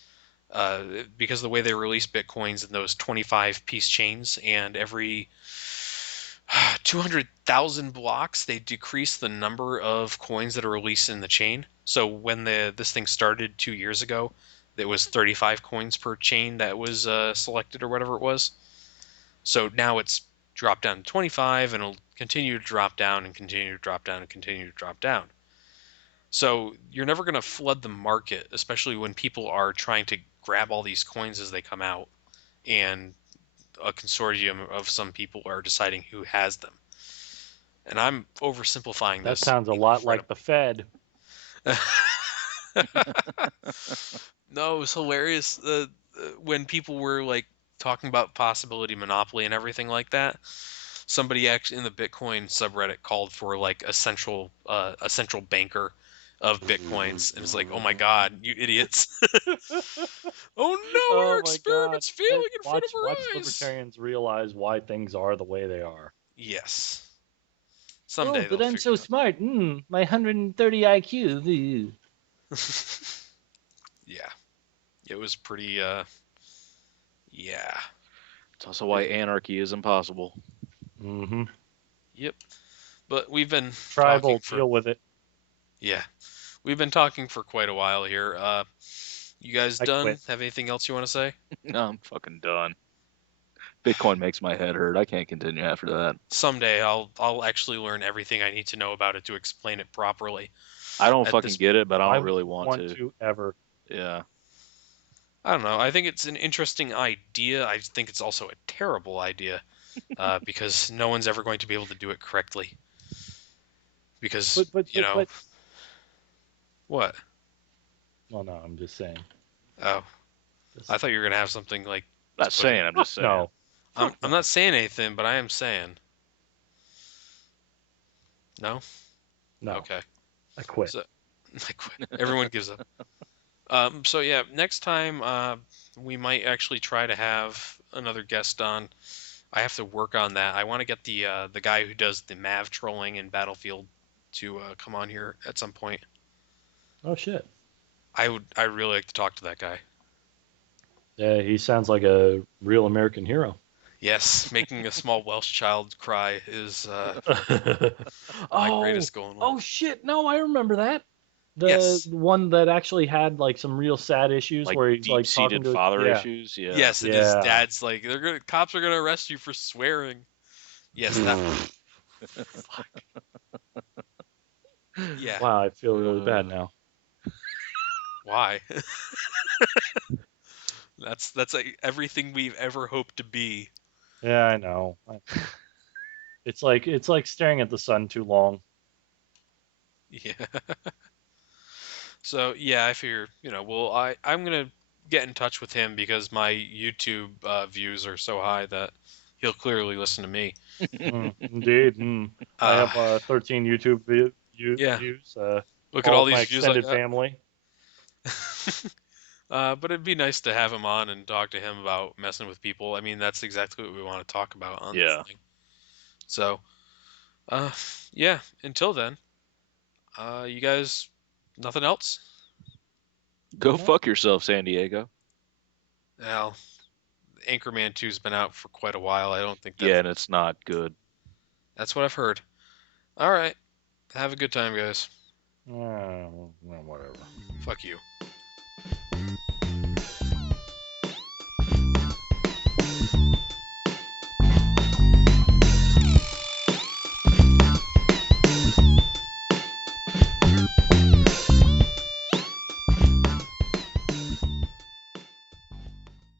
because of the way they release bitcoins in those 25-piece chains, and every 200,000 blocks, they decrease the number of coins that are released in the chain. So when this thing started 2 years ago, it was 35 coins per chain that was selected or whatever it was. So now it's dropped down to 25, and it'll continue to drop down and continue to drop down and continue to drop down. So you're never going to flood the market, especially when people are trying to grab all these coins as they come out, and a consortium of some people are deciding who has them. And I'm oversimplifying That this sounds a lot like the incredibly. Fed. No, it was hilarious when people were like talking about possibility monopoly and everything like that. Somebody actually in the Bitcoin subreddit called for like a central banker of Bitcoins, and it's like, oh my god, you idiots! Oh no, Oh our my God! experiment's failing in front of Watch our eyes. libertarians realize why things are the way they are. Yes, Oh, someday but they'll I'm figure so it smart. My 130 IQ. out. Yeah, it was pretty. Yeah. It's also why anarchy is impossible. Mm-hmm. Yep. But we've been talking Tribal, for deal with it. yeah, we've been talking for quite a while here. You guys I done? quit. Have anything else you want to say? No, I'm fucking done. Bitcoin makes my head hurt. I can't continue after that. Someday I'll actually learn everything I need to know about it to explain it properly. I don't At fucking this get it, but I Why don't would really you want want to. to ever? Yeah. I don't know. I think it's an interesting idea. I think it's also a terrible idea because no one's ever going to be able to do it correctly. Because But. what? Well, no, I'm just saying. Oh, I Just thought you were gonna have something like I'm to not put in. saying, I'm fuck just saying. no. I'm Fuck I'm no. not saying anything, but I am saying no. No. Okay. I quit. So I quit. Everyone gives up. So yeah, next time we might actually try to have another guest on. I have to work on that. I want to get the guy who does the Mav trolling in Battlefield to come on here at some point. Oh shit. I really like to talk to that guy. Yeah, he sounds like a real American hero. Yes, making a small Welsh child cry is my oh, greatest goal in life. oh shit! No, I remember that. The Yes, one that actually had like some real sad issues Like where he's deep like talking seated to father yeah, issues. Yeah. yes, and his yeah. dad's like, cops are gonna arrest you for swearing. Yes, that one. Fuck. Yeah. Wow, I feel really bad Uh, now. Why? That's like everything we've ever hoped to be. Yeah, I know. It's like staring at the sun too long. Yeah. So yeah, I figure well I'm gonna get in touch with him because my YouTube views are so high that he'll clearly listen to me. Indeed. I Uh, have 13 YouTube yeah. views. Look at All all of my these views I extended got. family. But it'd be nice to have him on and talk to him about messing with people. I mean, that's exactly what we want to talk about on this yeah. thing. So, uh, yeah. Until then, you guys, nothing else? Go No. fuck yourself, San Diego. Well, Anchorman 2's been out for quite a while. I don't think Yeah, and it's not good. that's what I've heard. All right. Have a good time, guys. Whatever. Fuck you.